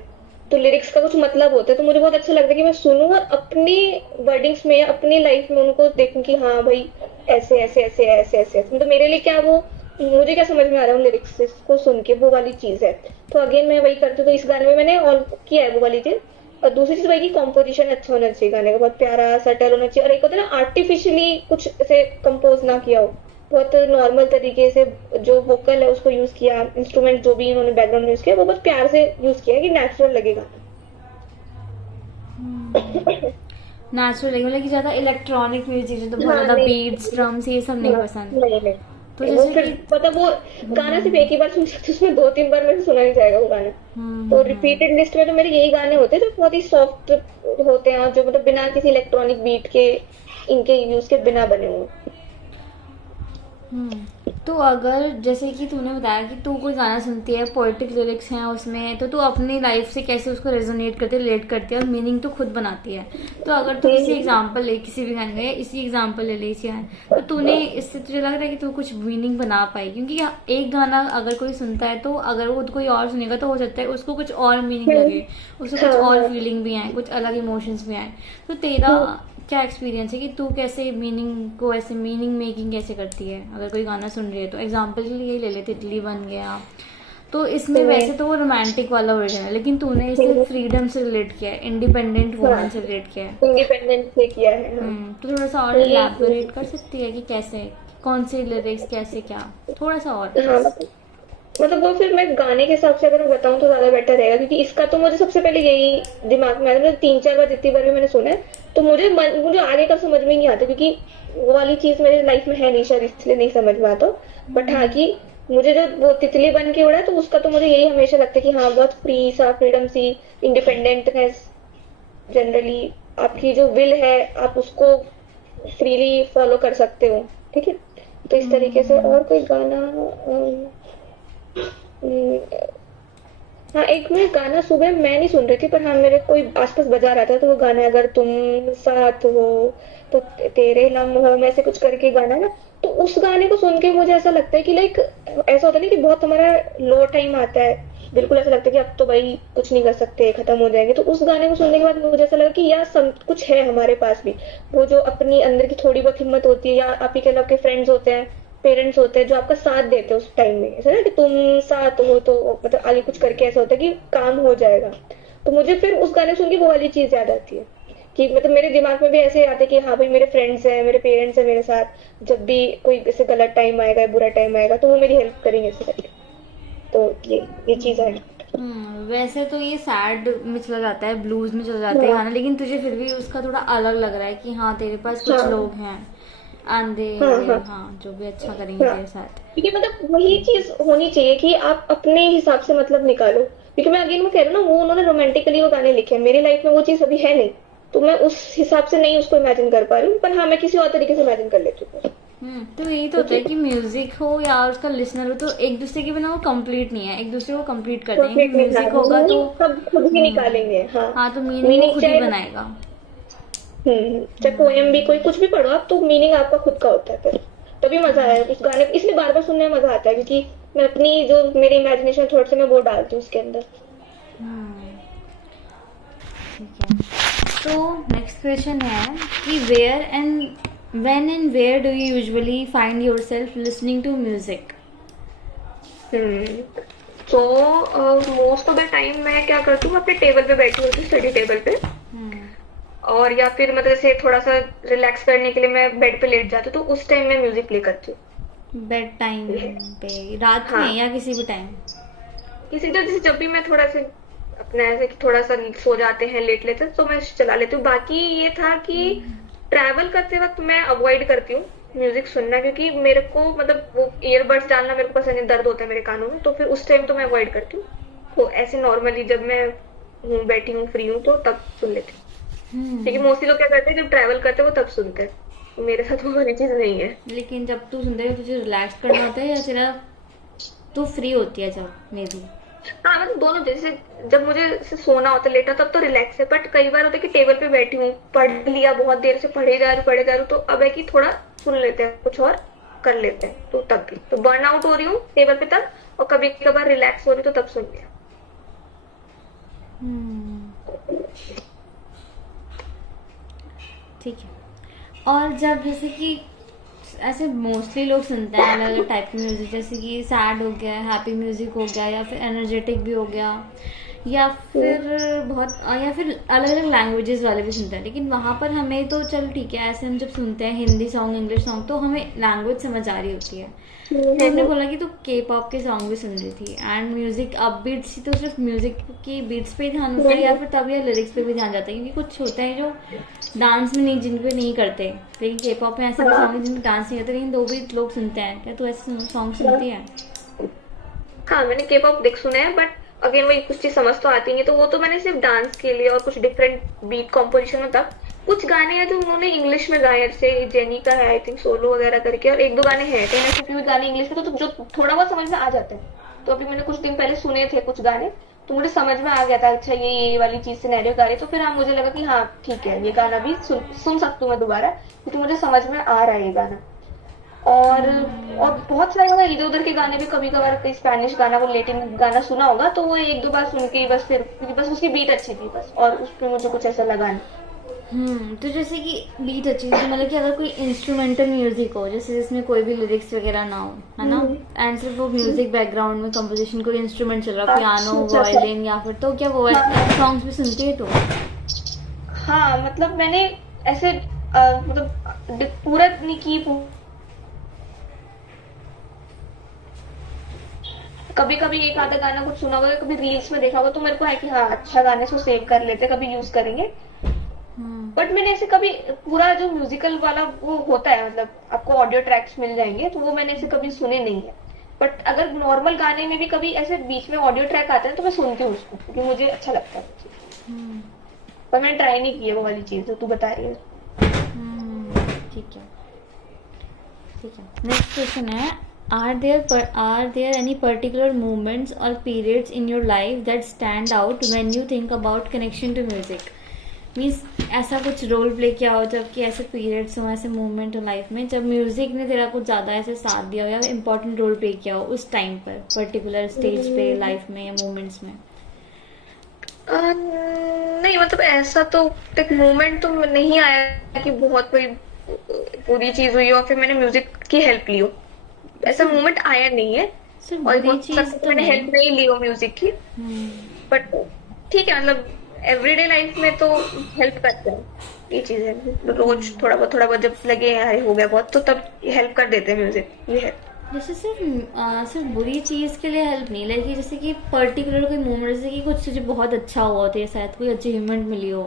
तो लिरिक्स का कुछ मतलब होता है, तो मुझे बहुत अच्छा लगता है कि मैं सुनूं और अपनी वर्डिंग्स में अपनी लाइफ में उनको देखूं कि हाँ भाई ऐसे ऐसे ऐसे ऐसे ऐसे ऐसे, मतलब मेरे लिए क्या वो, मुझे क्या समझ में आ रहा है उन लिरिक्स को सुन के, वो वाली चीज है। तो अगेन मैं वही करती हूँ, तो इस गाने में मैंने ऑल किया है वो वाली चीज। और दूसरी चीज भाई की कॉम्पोजिशन अच्छा होना चाहिए गाने का, बहुत प्यारा सटल होना चाहिए, और एक होता है ना आर्टिफिशियली कुछ ऐसे कंपोज ना किया हो, बहुत नॉर्मल तरीके से जो वोकल है उसको यूज किया, इंस्ट्रूमेंट जो भी इन्होंने बैकग्राउंड में यूज किया वो बहुत प्यार से यूज किया कि नेचुरल लगेगा। नेचुरल लगे, मतलब कि ज्यादा इलेक्ट्रॉनिक म्यूजिक, तो बहुत हाँ ज्यादा नहीं, बीट्स, ड्रम्स, ये सब नहीं पसंद? नहीं नहीं, तो वो जैसे फिर कि मतलब वो गाना सिर्फ एक ही बार सुन सकते, उसमें दो तीन बार मेरे से सुना नहीं जाएगा वो गाना। तो रिपीटेड लिस्ट में तो मेरे यही गाने होते हैं जो बहुत ही सॉफ्ट होते हैं, और जो मतलब बिना किसी इलेक्ट्रॉनिक बीट के, इनके यूज के बिना बने हुए। तो अगर जैसे कि तूने बताया कि तू कोई गाना सुनती है, पोएटिक लिरिक्स हैं उसमें, तो तू अपनी लाइफ से कैसे उसको रेजोनेट करती है, रिलेट करती है और मीनिंग तो खुद बनाती है। तो अगर तू किसी एग्जांपल ले, किसी भी गाने का, इसी एग्जांपल ले ले इसी गाने, तो तूने इससे तुझे लग रहा है कि तू कुछ मीनिंग बना पाई? क्योंकि एक गाना अगर कोई सुनता है तो अगर वो कोई और सुनेगा तो हो सकता है उसको कुछ और मीनिंग लगे, उसको कुछ और फीलिंग भी आए, कुछ अलग इमोशंस भी आए। तो तेरा क्या एक्सपीरियंस है कि तू कैसे मीनिंग को, ऐसे मीनिंग मेकिंग कैसे करती है? अगर कोई गाना सुन रही है तो एग्जांपल के लिए ले ले, तितली बन गया, तो इसमें वैसे तो वो रोमांटिक वाला वर्जन है, लेकिन तूने इसे फ्रीडम से रिलेट किया है, इंडिपेंडेंट वुमन से रिलेट किया है। इंडिपेंडेंस से किया है। तो थोड़ा सा और इलैबोरेट कर सकती है कि कैसे, कौन से लिरिक्स, कैसे, क्या, थोड़ा सा और? हाँ मतलब वो फिर मैं गाने के हिसाब से अगर मैं बताऊं तो ज्यादा बेटर रहेगा, क्योंकि इसका तो मुझे सबसे पहले यही दिमाग में आया, मतलब तीन चार बार जितनी बार भी मैंने सुना है, तो मुझे आगे का समझ में नहीं आता, क्योंकि वो वाली चीज मेरे लाइफ में है नहीं शायद, इसलिए नहीं समझ में आता। बट हाँ कि मुझे जो वो तितली बन के उड़ा है, तो उसका तो मुझे यही हमेशा लगता है कि हाँ बहुत फ्री सा, फ्रीडम सी, इंडिपेंडेंटनेस, जनरली आपकी जो विल है आप उसको फ्रीली फॉलो कर सकते हो, ठीक है। तो इस तरीके से। और कोई गाना हाँ एक मैं गाना सुबह मैं नहीं सुन रही थी, पर हाँ मेरे कोई आसपास बजा रहा था, तो वो गाना अगर तुम साथ हो तो तेरे लम्हों में से कुछ करके गाना ना, तो उस गाने को सुन के मुझे ऐसा लगता है कि लाइक ऐसा होता है ना कि बहुत हमारा लो टाइम आता है, बिल्कुल ऐसा लगता है कि अब तो भाई कुछ नहीं कर सकते, खत्म हो जाएंगे, तो उस गाने को सुनने के बाद मुझे ऐसा लगा कि यार सब कुछ है हमारे पास भी, वो जो अपनी अंदर की थोड़ी बहुत हिम्मत होती है, या आप ही के लोग के फ्रेंड्स होते हैं, पेरेंट्स होते हैं जो आपका साथ देते हैं उस टाइम में, ऐसा ना कि तुम साथ हो तो मतलब आगे कुछ करके ऐसा होता है कि काम हो जाएगा। तो मुझे फिर उस गाने सुन के वो वाली चीज याद आती है कि मतलब मेरे दिमाग में भी ऐसे आते कि हाँ भाई मेरे फ्रेंड्स हैं, मेरे पेरेंट्स हैं मेरे साथ, जब भी कोई ऐसे गलत टाइम आएगा, बुरा टाइम आएगा, तो वो मेरी हेल्प करेंगे ऐसे करके। तो ये चीज है। वैसे तो ये सैड में चला जाता है, ब्लूज में चला जाता है गाना, लेकिन तुझे फिर भी उसका थोड़ा अलग लग रहा है कि हाँ तेरे पास कुछ लोग हैं आंधे, हाँ जो भी अच्छा करेंगे तेरे साथ। क्योंकि मतलब वही चीज होनी चाहिए कि आप अपने हिसाब से मतलब निकालो, क्योंकि मैं अगेन वो कह रही हूँ ना, वो उन्होंने रोमांटिकली वो गाने लिखे हैं, मेरी लाइफ में वो चीज अभी है नहीं, तो मैं उस हिसाब से नहीं उसको इमेजिन कर पा रही हूँ, पर हाँ मैं किसी और तरीके से इमेजिन कर लेती हूँ। तो यही तो होता है कि म्यूजिक हो या उसका लिसनर हो, तो एक दूसरे के बिना वो कंप्लीट नहीं है, एक दूसरे को कंप्लीट करते हैं। म्यूजिक होगा तो सब खुद ही निकालेंगे। हाँ तो मीनिंग खुद ही बनाएगा। चाहे पोएम भी कोई कुछ भी पढ़ो आप, तो मीनिंग आपका खुद का होता है, फिर तभी मजा आया उस गाने, इसलिए बार बार सुनने में मजा आता है, क्योंकि मैं अपनी जो मेरी इमेजिनेशन थॉट से मैं वो डालती हूँ उसके अंदर। ठीक है, तो नेक्स्ट क्वेश्चन है कि when and where do you usually find yourself listening to music? तो मोस्ट ऑफ द टाइम मैं क्या करती हूँ, अपने टेबल पे बैठी होती हूँ, स्टडी टेबल पे। हम्म। और या फिर मतलब जैसे थोड़ा सा रिलैक्स करने के लिए मैं बेड पे लेट जाती हूँ, तो उस टाइम मैं म्यूजिक प्ले करती बेड टाइम हूँ। पे रात में हाँ, या किसी भी टाइम? किसी तो जैसे जब भी मैं थोड़ा सा अपना ऐसे कि थोड़ा सा सो जाते हैं, लेट लेते हैं, तो मैं चला लेती हूँ। बाकी ये था कि ट्रैवल करते वक्त मैं अवॉइड करती हूँ म्यूजिक सुनना, क्योंकि मेरे को मतलब वो ईयरबड्स डालना मेरे को पसंद नहीं, दर्द होता है मेरे कानों में, तो फिर उस टाइम तो मैं अवॉइड करती हूँ। तो ऐसे नॉर्मली जब मैं हूँ, बैठी हूँ, फ्री हूँ, तो तब सुन लेती हूँ। क्योंकि हम्म। मोस्टली लोग क्या करते हैं, जब ट्रैवल करते हैं वो तब सुनते हैं। मेरे साथ वो वाली चीज नहीं है। लेकिन जब तू सुनते है तुझे रिलैक्स करना होता है या सिर्फ तू फ्री होती है जब मे बी? हाँ, मतलब दोनों, जैसे जब मुझे ऐसे सोना होता है, लेटा, तब तो रिलैक्स है। बट कई बार होता है कि टेबल पे बैठी हूँ, पढ़ लिया, बहुत देर से पढ़े जा रही हूँ, तो अब है कि थोड़ा सुन लेते हैं, कुछ और कर लेते हैं, तो तब भी तो बर्न आउट हो रही हूँ टेबल पे तब, और कभी कभार रिलैक्स हो रही हूँ तो तब सुन लिया। हम्म। ठीक है। और जब जैसे कि ऐसे मोस्टली लोग सुनते हैं अलग अलग टाइप की म्यूजिक, जैसे कि सैड हो गया, हैप्पी म्यूजिक हो गया, या फिर एनर्जेटिक भी हो गया, या फिर बहुत या फिर अलग अलग लैंग्वेजेस वाले भी सुनते हैं। लेकिन वहाँ पर हमें तो चल ठीक है, ऐसे हम जब सुनते हैं हिंदी सॉन्ग, इंग्लिश सॉन्ग, तो हमें लैंग्वेज समझ आ रही होती है। तो हमने बोला कि तू के पॉप के सॉन्ग भी सुन रही थी, एंड म्यूजिक अब बीट्स थी, तो सिर्फ म्यूजिक की बीट्स पे ही ध्यान होता है या फिर तब या लिरिक्स पे भी ध्यान जाता है? क्योंकि कुछ होते हैं जो डांस में नहीं, जिन पे नहीं करते, लेकिन के पॉप में ऐसे भी सॉन्ग है जिनमें डांस नहीं होता, लेकिन दो भी लोग सुनते हैं। क्या तू ऐसे सॉन्ग सुनती है? हाँ, मैंने के पॉप देख सुना है, बट अगेन वही कुछ चीज समझ तो आती नहीं है, तो वो तो मैंने सिर्फ डांस के लिए और कुछ डिफरेंट बीट कॉम्पोजिशन में। तब कुछ गाने हैं जो उन्होंने इंग्लिश में गाए, जैसे जेनी का है आई थिंक, सोलो वगैरह करके, और एक दो गाने हैं टेलर स्विफ्ट के भी गाने इंग्लिश में, तो जो थोड़ा बहुत समझ में आ जाते हैं। तो अभी मैंने कुछ दिन पहले सुने थे कुछ गाने, तो मुझे समझ में आ गया था, अच्छा ये वाली चीज सिनेरियो गा रही है। तो फिर हाँ, मुझे लगा कि हाँ ठीक है, ये गाना भी सुन सकती हूँ मैं दोबारा, क्योंकि मुझे समझ में आ रहा है ये गाना। और बहुत सारे मतलब इधर उधर के गाने भी, कभी कभार कोई स्पेनिश गाना, वो लेटिन गाना सुना होगा, तो वो एक दो बार सुन के बस, फिर क्योंकि बस उसकी बीट अच्छी थी बस, और उसमें मुझे कुछ ऐसा लगा नहीं। तो जैसे कि बीट अच्छी थी, मतलब कि अगर कोई इंस्ट्रूमेंटल म्यूजिक हो, जैसे जिसमें कोई भी लिरिक्स वगैरह ना हो, है ना, एंड सिर्फ वो म्यूजिक बैकग्राउंड में कंपोजिशन, कोई इंस्ट्रूमेंट चल रहा, पियानो, अच्छा अच्छा। वायलिन, या फिर, तो क्या वो सॉन्ग्स भी सुनती है तो? हाँ, मतलब मैंने ऐसे मतलब पूरा नहीं की, कभी कभी एक आधा गाना कुछ सुना होगा, कभी रील्स में देखा होगा, तो मेरे को है कि हाँ अच्छा गाने को सेव कर लेते, कभी यूज करेंगे। हम्म। बट मैंने ऐसे कभी पूरा जो म्यूजिकल वाला वो होता है, मतलब आपको ऑडियो ट्रैक्स मिल जाएंगे, तो वो मैंने ऐसे कभी सुने नहीं है। बट अगर नॉर्मल गाने में भी कभी ऐसे बीच में ऑडियो ट्रैक आते हैं, तो मैं सुनती हूँ उसको, क्योंकि मुझे अच्छा लगता है वो चीज़। हम्म। पर मैंने ट्राई नहीं की है वो वाली चीज जो तू बता रही है। ठीक है। ठीक है, नेक्स्ट क्वेश्चन है, are there any particular moments or periods in your life that stand out when you think about connection to music? Means ऐसा कुछ रोल प्ले किया हो, जब कि ऐसे पीरियड्स हो, ऐसे मोमेंट हो लाइफ में जब म्यूजिक ने तेरा कुछ ज़्यादा ऐसे साथ दिया हो या इम्पोर्टेंट रोल प्ले किया हो उस टाइम पर, पर्टिकुलर स्टेज पे लाइफ में या मोमेंट्स में? नहीं, मतलब ऐसा तो एक मोमेंट तो नहीं आया कि बहुत कोई पूरी चीज हुई और फिर मैंने म्यूजिक की हेल्प ली हो, ऐसा सिर्फ मोमेंट आया नहीं है। सिर्फ और बुरी हो सकता चीज है तो मैंने नहीं। हेल्प नहीं ली हो म्यूजिक की। हम्म। बट ठीक है, मतलब एवरीडे लाइफ में तो हेल्प करते हैं ये चीजें, रोज थोड़ा बहुत जब लगे अरे हो गया बहुत, तो तब हेल्प कर देते हैं म्यूजिक, ये है। जैसे सिर्फ बुरी चीज के लिए हेल्प नहीं, लाइक जैसे कि पर्टिकुलर कोई मोमेंट, जैसे कि कुछ तुझे बहुत अच्छा हुआ था, शायद कोई अचीवमेंट मिली हो,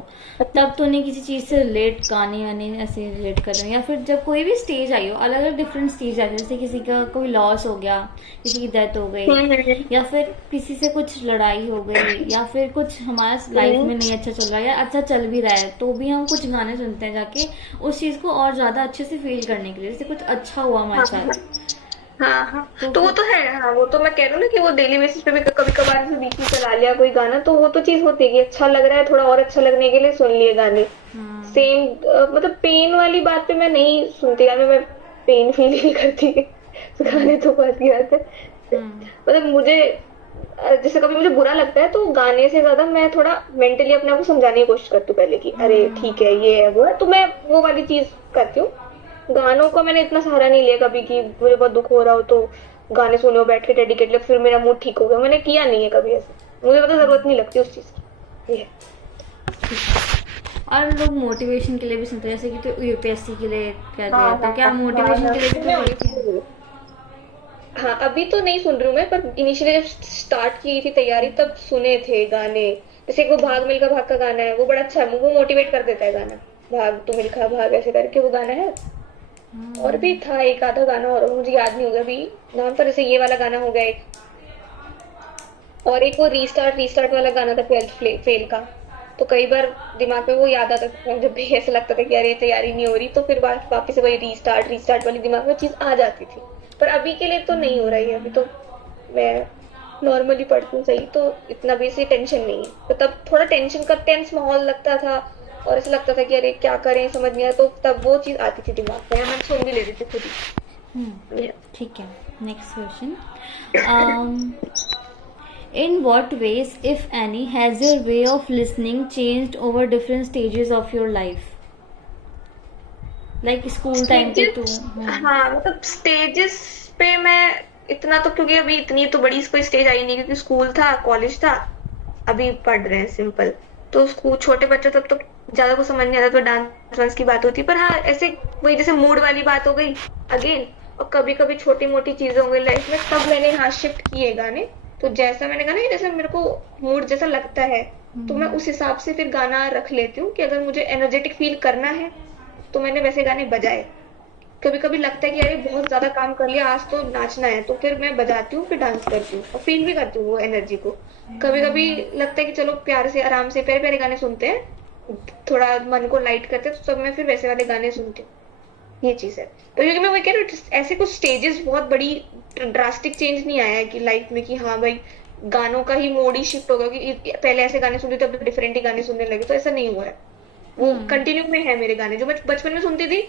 तब तूने किसी चीज से रिलेट, गाने वाने ऐसे रिलेट कर रहे हो, या फिर जब कोई भी स्टेज आई हो, अलग अलग डिफरेंट स्टेज आई, जैसे किसी का कोई लॉस हो गया, किसी की डेथ हो गई, या फिर किसी से कुछ लड़ाई हो गई, या फिर कुछ हमारा लाइफ में नहीं अच्छा चल रहा है या अच्छा चल भी रहा है, तो भी हम कुछ गाने सुनते हैं जाके उस चीज को और ज्यादा अच्छे से फील करने के लिए, जैसे कुछ अच्छा हुआ हमारे साथ। हाँ हाँ, तो वो तो है। हाँ, वो तो मैं कह रही हूँ ना कि वो डेली बेसिस पे भी कभी कभार से बीच में चला लिया कोई गाना, तो वो तो चीज होती है कि अच्छा लग रहा है, थोड़ा और अच्छा लगने के लिए सुन लिए गाने। हाँ। सेम मतलब पेन वाली बात पे मैं नहीं सुनती गाने, मैं पेन फील नहीं करती। गाने तो बात की बात है। मतलब मुझे जैसे कभी मुझे बुरा लगता है, तो गाने से ज्यादा मैं थोड़ा मेंटली अपने आप को समझाने की कोशिश करती हूँ पहले कि अरे ठीक है, ये है वो है, तो मैं वो वाली चीज करती हूँ। गानों का मैंने इतना सहारा नहीं लिया कभी कि मुझे बहुत दुख हो रहा हो तो गाने सुने हो बैठ के डेडिकेटली, फिर मेरा मूड ठीक हो गया, मैंने किया नहीं है कभी ऐसे, मुझे पता जरूरत नहीं लगती उस चीज की। ये और लोग मोटिवेशन के लिए भी सुनते हैं, जैसे कि तो यूपीएससी के लिए कर रहे हाँ हैं, तो हाँ क्या हाँ मोटिवेशन हाँ, के लिए भी सुने कोई होंगे, देखते हैं? सुने होंगे। हाँ अभी तो नहीं सुन रही हूँ मैं, पर इनिशियली जब स्टार्ट की थी तैयारी तब सुने थे गाने। जैसे वो भाग मिल्खा भाग का गाना है, वो बड़ा अच्छा है, वो मोटिवेट कर देता है गाना। भाग तू मिल्खा भाग ऐसे करके वो गाना है। और भी था एक आधा गाना और मुझे याद नहीं होगा अभी नाम, पर जैसे ये वाला गाना हो गया एक, और एक वो रीस्टार्ट रीस्टार्ट वाला गाना था 12th फेल का। तो कई बार दिमाग में वो याद आता था जब भी ऐसा लगता था कि यार ये तैयारी नहीं हो रही, तो फिर वापस से वही रीस्टार्ट रीस्टार्ट वाली दिमाग में चीज आ जाती थी। पर अभी के लिए तो नहीं हो रही है, अभी तो मैं नॉर्मली पढ़ती हूँ सही, तो इतना भी ऐसी टेंशन नहीं है। तो तब थोड़ा टेंशन का टेंस माहौल लगता था, और ऐसा लगता था कि अरे क्या करें समझ नहीं आया, तो तब वो चीज आती थी दिमाग में, मैं सुन भी लेती थी खुद ही। ठीक है, next question. In what ways, if any, has your way of listening changed over different stages of your life? Like school time पे तू हाँ मतलब स्टेजेस पे मैं इतना तो, क्योंकि अभी इतनी तो बड़ी कोई स्टेज आई नहीं, क्योंकि स्कूल था कॉलेज था, अभी पढ़ रहे हैं सिंपल। तो स्कूल छोटे बच्चे तब तो ज्यादा कुछ समझ नहीं आता, तो डांस वांस की बात होती। पर हाँ ऐसे वही जैसे मूड वाली बात हो गई अगेन, और कभी कभी छोटी मोटी चीजें हो गई लाइफ में, तब मैंने हाँ शिफ्ट किए गाने। तो जैसा मैंने कहा ना, जैसे मेरे को मूड जैसा लगता है, तो मैं उस हिसाब से फिर गाना रख लेती हूँ कि अगर मुझे एनर्जेटिक फील करना है तो मैंने वैसे गाने बजाए। कभी कभी लगता है कि यार बहुत ज्यादा काम कर लिया आज तो नाचना है, तो फिर मैं बजाती हूँ, फिर डांस करती हूँ और फील भी करती हूँ वो एनर्जी को। कभी कभी लगता है कि चलो प्यार से आराम से प्यारे प्यारे गाने सुनते हैं, थोड़ा मन को लाइट करते हैं, तो तब मैं फिर वैसे वाले गाने सुनती हूँ। ये चीज है। तो क्योंकि मैं वही कह रही हूँ, ऐसे कुछ स्टेजेस बहुत बड़ी ड्रास्टिक चेंज नहीं आया है कि लाइफ में कि हाँ भाई गानों का ही मोड ही शिफ्ट होगा कि पहले ऐसे गाने सुनते थे अब डिफरेंट ही गाने सुनने लगे, तो ऐसा नहीं हुआ है। वो कंटिन्यू में है मेरे गाने, जो मैं बचपन में सुनती थी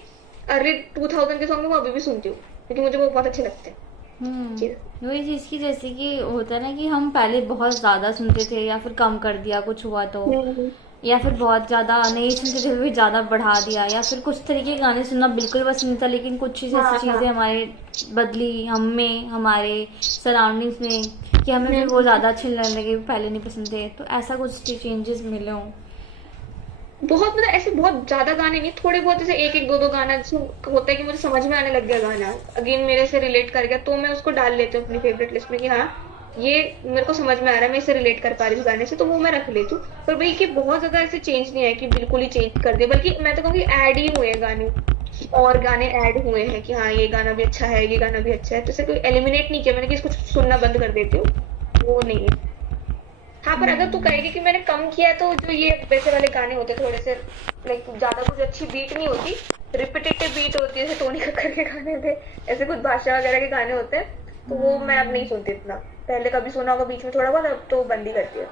अर्ली 2000 के सॉन्ग में, वो अभी भी सुनती हूँ क्योंकि मुझे वो बहुत अच्छे लगते हैं। चीज़। वही चीज़ की, जैसे कि होता है ना कि हम पहले बहुत ज़्यादा सुनते थे, या फिर कम कर दिया कुछ हुआ तो, हम्म, या फिर बहुत ज़्यादा नहीं सुनते थे फिर ज़्यादा बढ़ा दिया, या फिर कुछ तरीके के गाने सुनना बिल्कुल पसंद नहीं था, लेकिन कुछ चीज़ हाँ ऐसी हाँ चीज़ें हमारे बदली हम में, हमारे सराउंडिंग्स में, कि हमें फिर वो ज़्यादा अच्छे लगने लगे, पहले नहीं पसंद थे। तो ऐसा कुछ चेंजेस मिले हों? बहुत मतलब ऐसे बहुत ज्यादा गाने नहीं, थोड़े बहुत जैसे एक एक दो दो गाना जिसमें होता है कि मुझे समझ में आने लग गया गाना, अगेन मेरे से रिलेट कर गया, तो मैं उसको डाल लेती हूँ अपनी फेवरेट लिस्ट में कि हाँ ये मेरे को समझ में आ रहा है, मैं इसे रिलेट कर पा रही हूँ गाने से, तो वो मैं रख लेती हूँ। पर भाई कि बहुत ज्यादा ऐसे चेंज नहीं है कि बिल्कुल ही चेंज कर दिया, बल्कि मैं तो कहूँगी ऐड ही हुए हैं गाने, और गाने ऐड हुए हैं कि हाँ ये गाना भी अच्छा है, ये गाना भी अच्छा है, तो इसे कोई एलिमिनेट नहीं किया मैंने कि इसको सुनना बंद कर देती हूँ, वो नहीं है। हाँ पर अगर तू कहेगी कि मैंने कम किया है, तो जो ये वैसे वाले गाने होते थोड़े से लाइक ज्यादा कुछ अच्छी बीट नहीं होती, रिपीटेटिव बीट होती है, जैसे टोनी कक्कर के गाने थे, ऐसे कुछ भाषा वगैरह के गाने होते हैं, तो वो मैं अब नहीं सुनती इतना। पहले कभी सुना होगा बीच में थोड़ा बहुत, अब तो बंद ही करती है।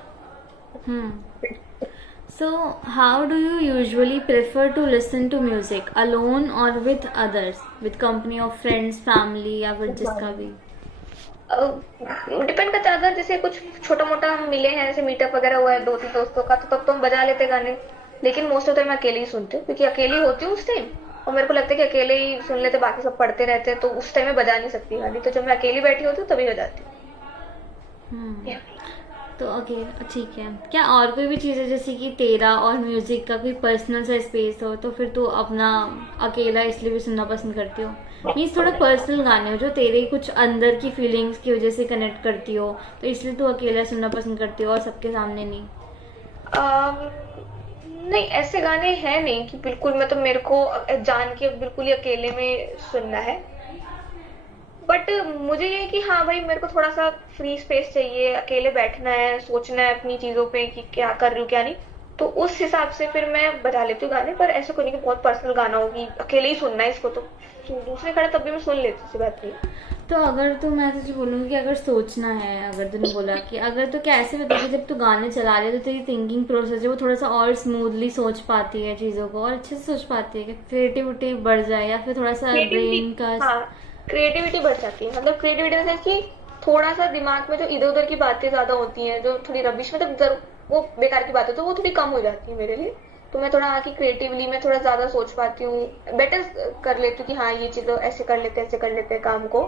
So, how do you usually prefer to listen to music? Alone or with others? With company of friends, family, या फिर जिसका भी? डिपेंड करता है, अगर जैसे कुछ छोटा मोटा हम मिले हैं, जैसे मीटअप वगैरह हुआ है दो तीन दोस्तों का, तो तब तो हम बजा लेते गाने, लेकिन मोस्ट ऑफ टाइम मैं अकेले ही सुनती हूँ, क्योंकि अकेली होती हूँ उस टाइम, और मेरे को लगता है कि अकेले ही सुन लेते, बाकी सब पढ़ते रहते हैं, तो उस टाइम में बजा नहीं सकती गाने, तो जब मैं अकेली बैठी होती हूँ तभी बजाती हूँ। तो ओके, ठीक है। क्या और कोई भी चीज़ है जैसे कि तेरा और म्यूजिक का कोई पर्सनल सा स्पेस हो, तो फिर तू अपना अकेला इसलिए भी सुनना पसंद करती हो? मीन्स थोड़ा पर्सनल गाने हो जो तेरे कुछ अंदर की फीलिंग्स की वजह से कनेक्ट करती हो, तो इसलिए तू अकेला सुनना पसंद करती हो और सबके सामने नहीं? नहीं ऐसे गाने हैं नहीं कि बिल्कुल मैं तो मेरे को जान के बिल्कुल ही अकेले में सुनना है, बट मुझे ये है कि हाँ भाई मेरे को थोड़ा सा फ्री स्पेस चाहिए, अकेले बैठना है, सोचना है अपनी चीजों पे कि क्या कर रही हूँ क्या नहीं, तो उस हिसाब से फिर मैं बजा लेती हूँ गाने। पर ऐसा कोई नहीं कि बहुत पर्सनल गाना हो कि अकेले ही सुनना है इसको, तो दूसरे खड़े तब भी मैं सुन लेती हूँ, बात नहीं। तो अगर तो मैं तुझे बोलूँगी कि अगर सोचना है, अगर तूने बोला कि अगर, तो क्या ऐसे बताइए जब तू गाने चला रहे तो तेरी थिंकिंग प्रोसेस है वो थोड़ा सा और स्मूथली सोच पाती है चीज़ों को, और अच्छे से सोच पाती है कि क्रिएटिविटी बढ़ जाए, या फिर थोड़ा सा ब्रेन का? हाँ क्रिएटिविटी बढ़ जाती है, मतलब क्रिएटिविटी कि थोड़ा सा दिमाग में जो इधर उधर की बातें ज्यादा होती हैं, जो थोड़ी रबिश मतलब वो बेकार की बात है, तो वो थोड़ी कम हो जाती है मेरे लिए। तो मैं थोड़ा आके क्रिएटिवली मैं थोड़ा ज्यादा सोच पाती हूँ, बेटर कर लेती हूँ कि हाँ ये चीज ऐसे कर लेते हैं काम को,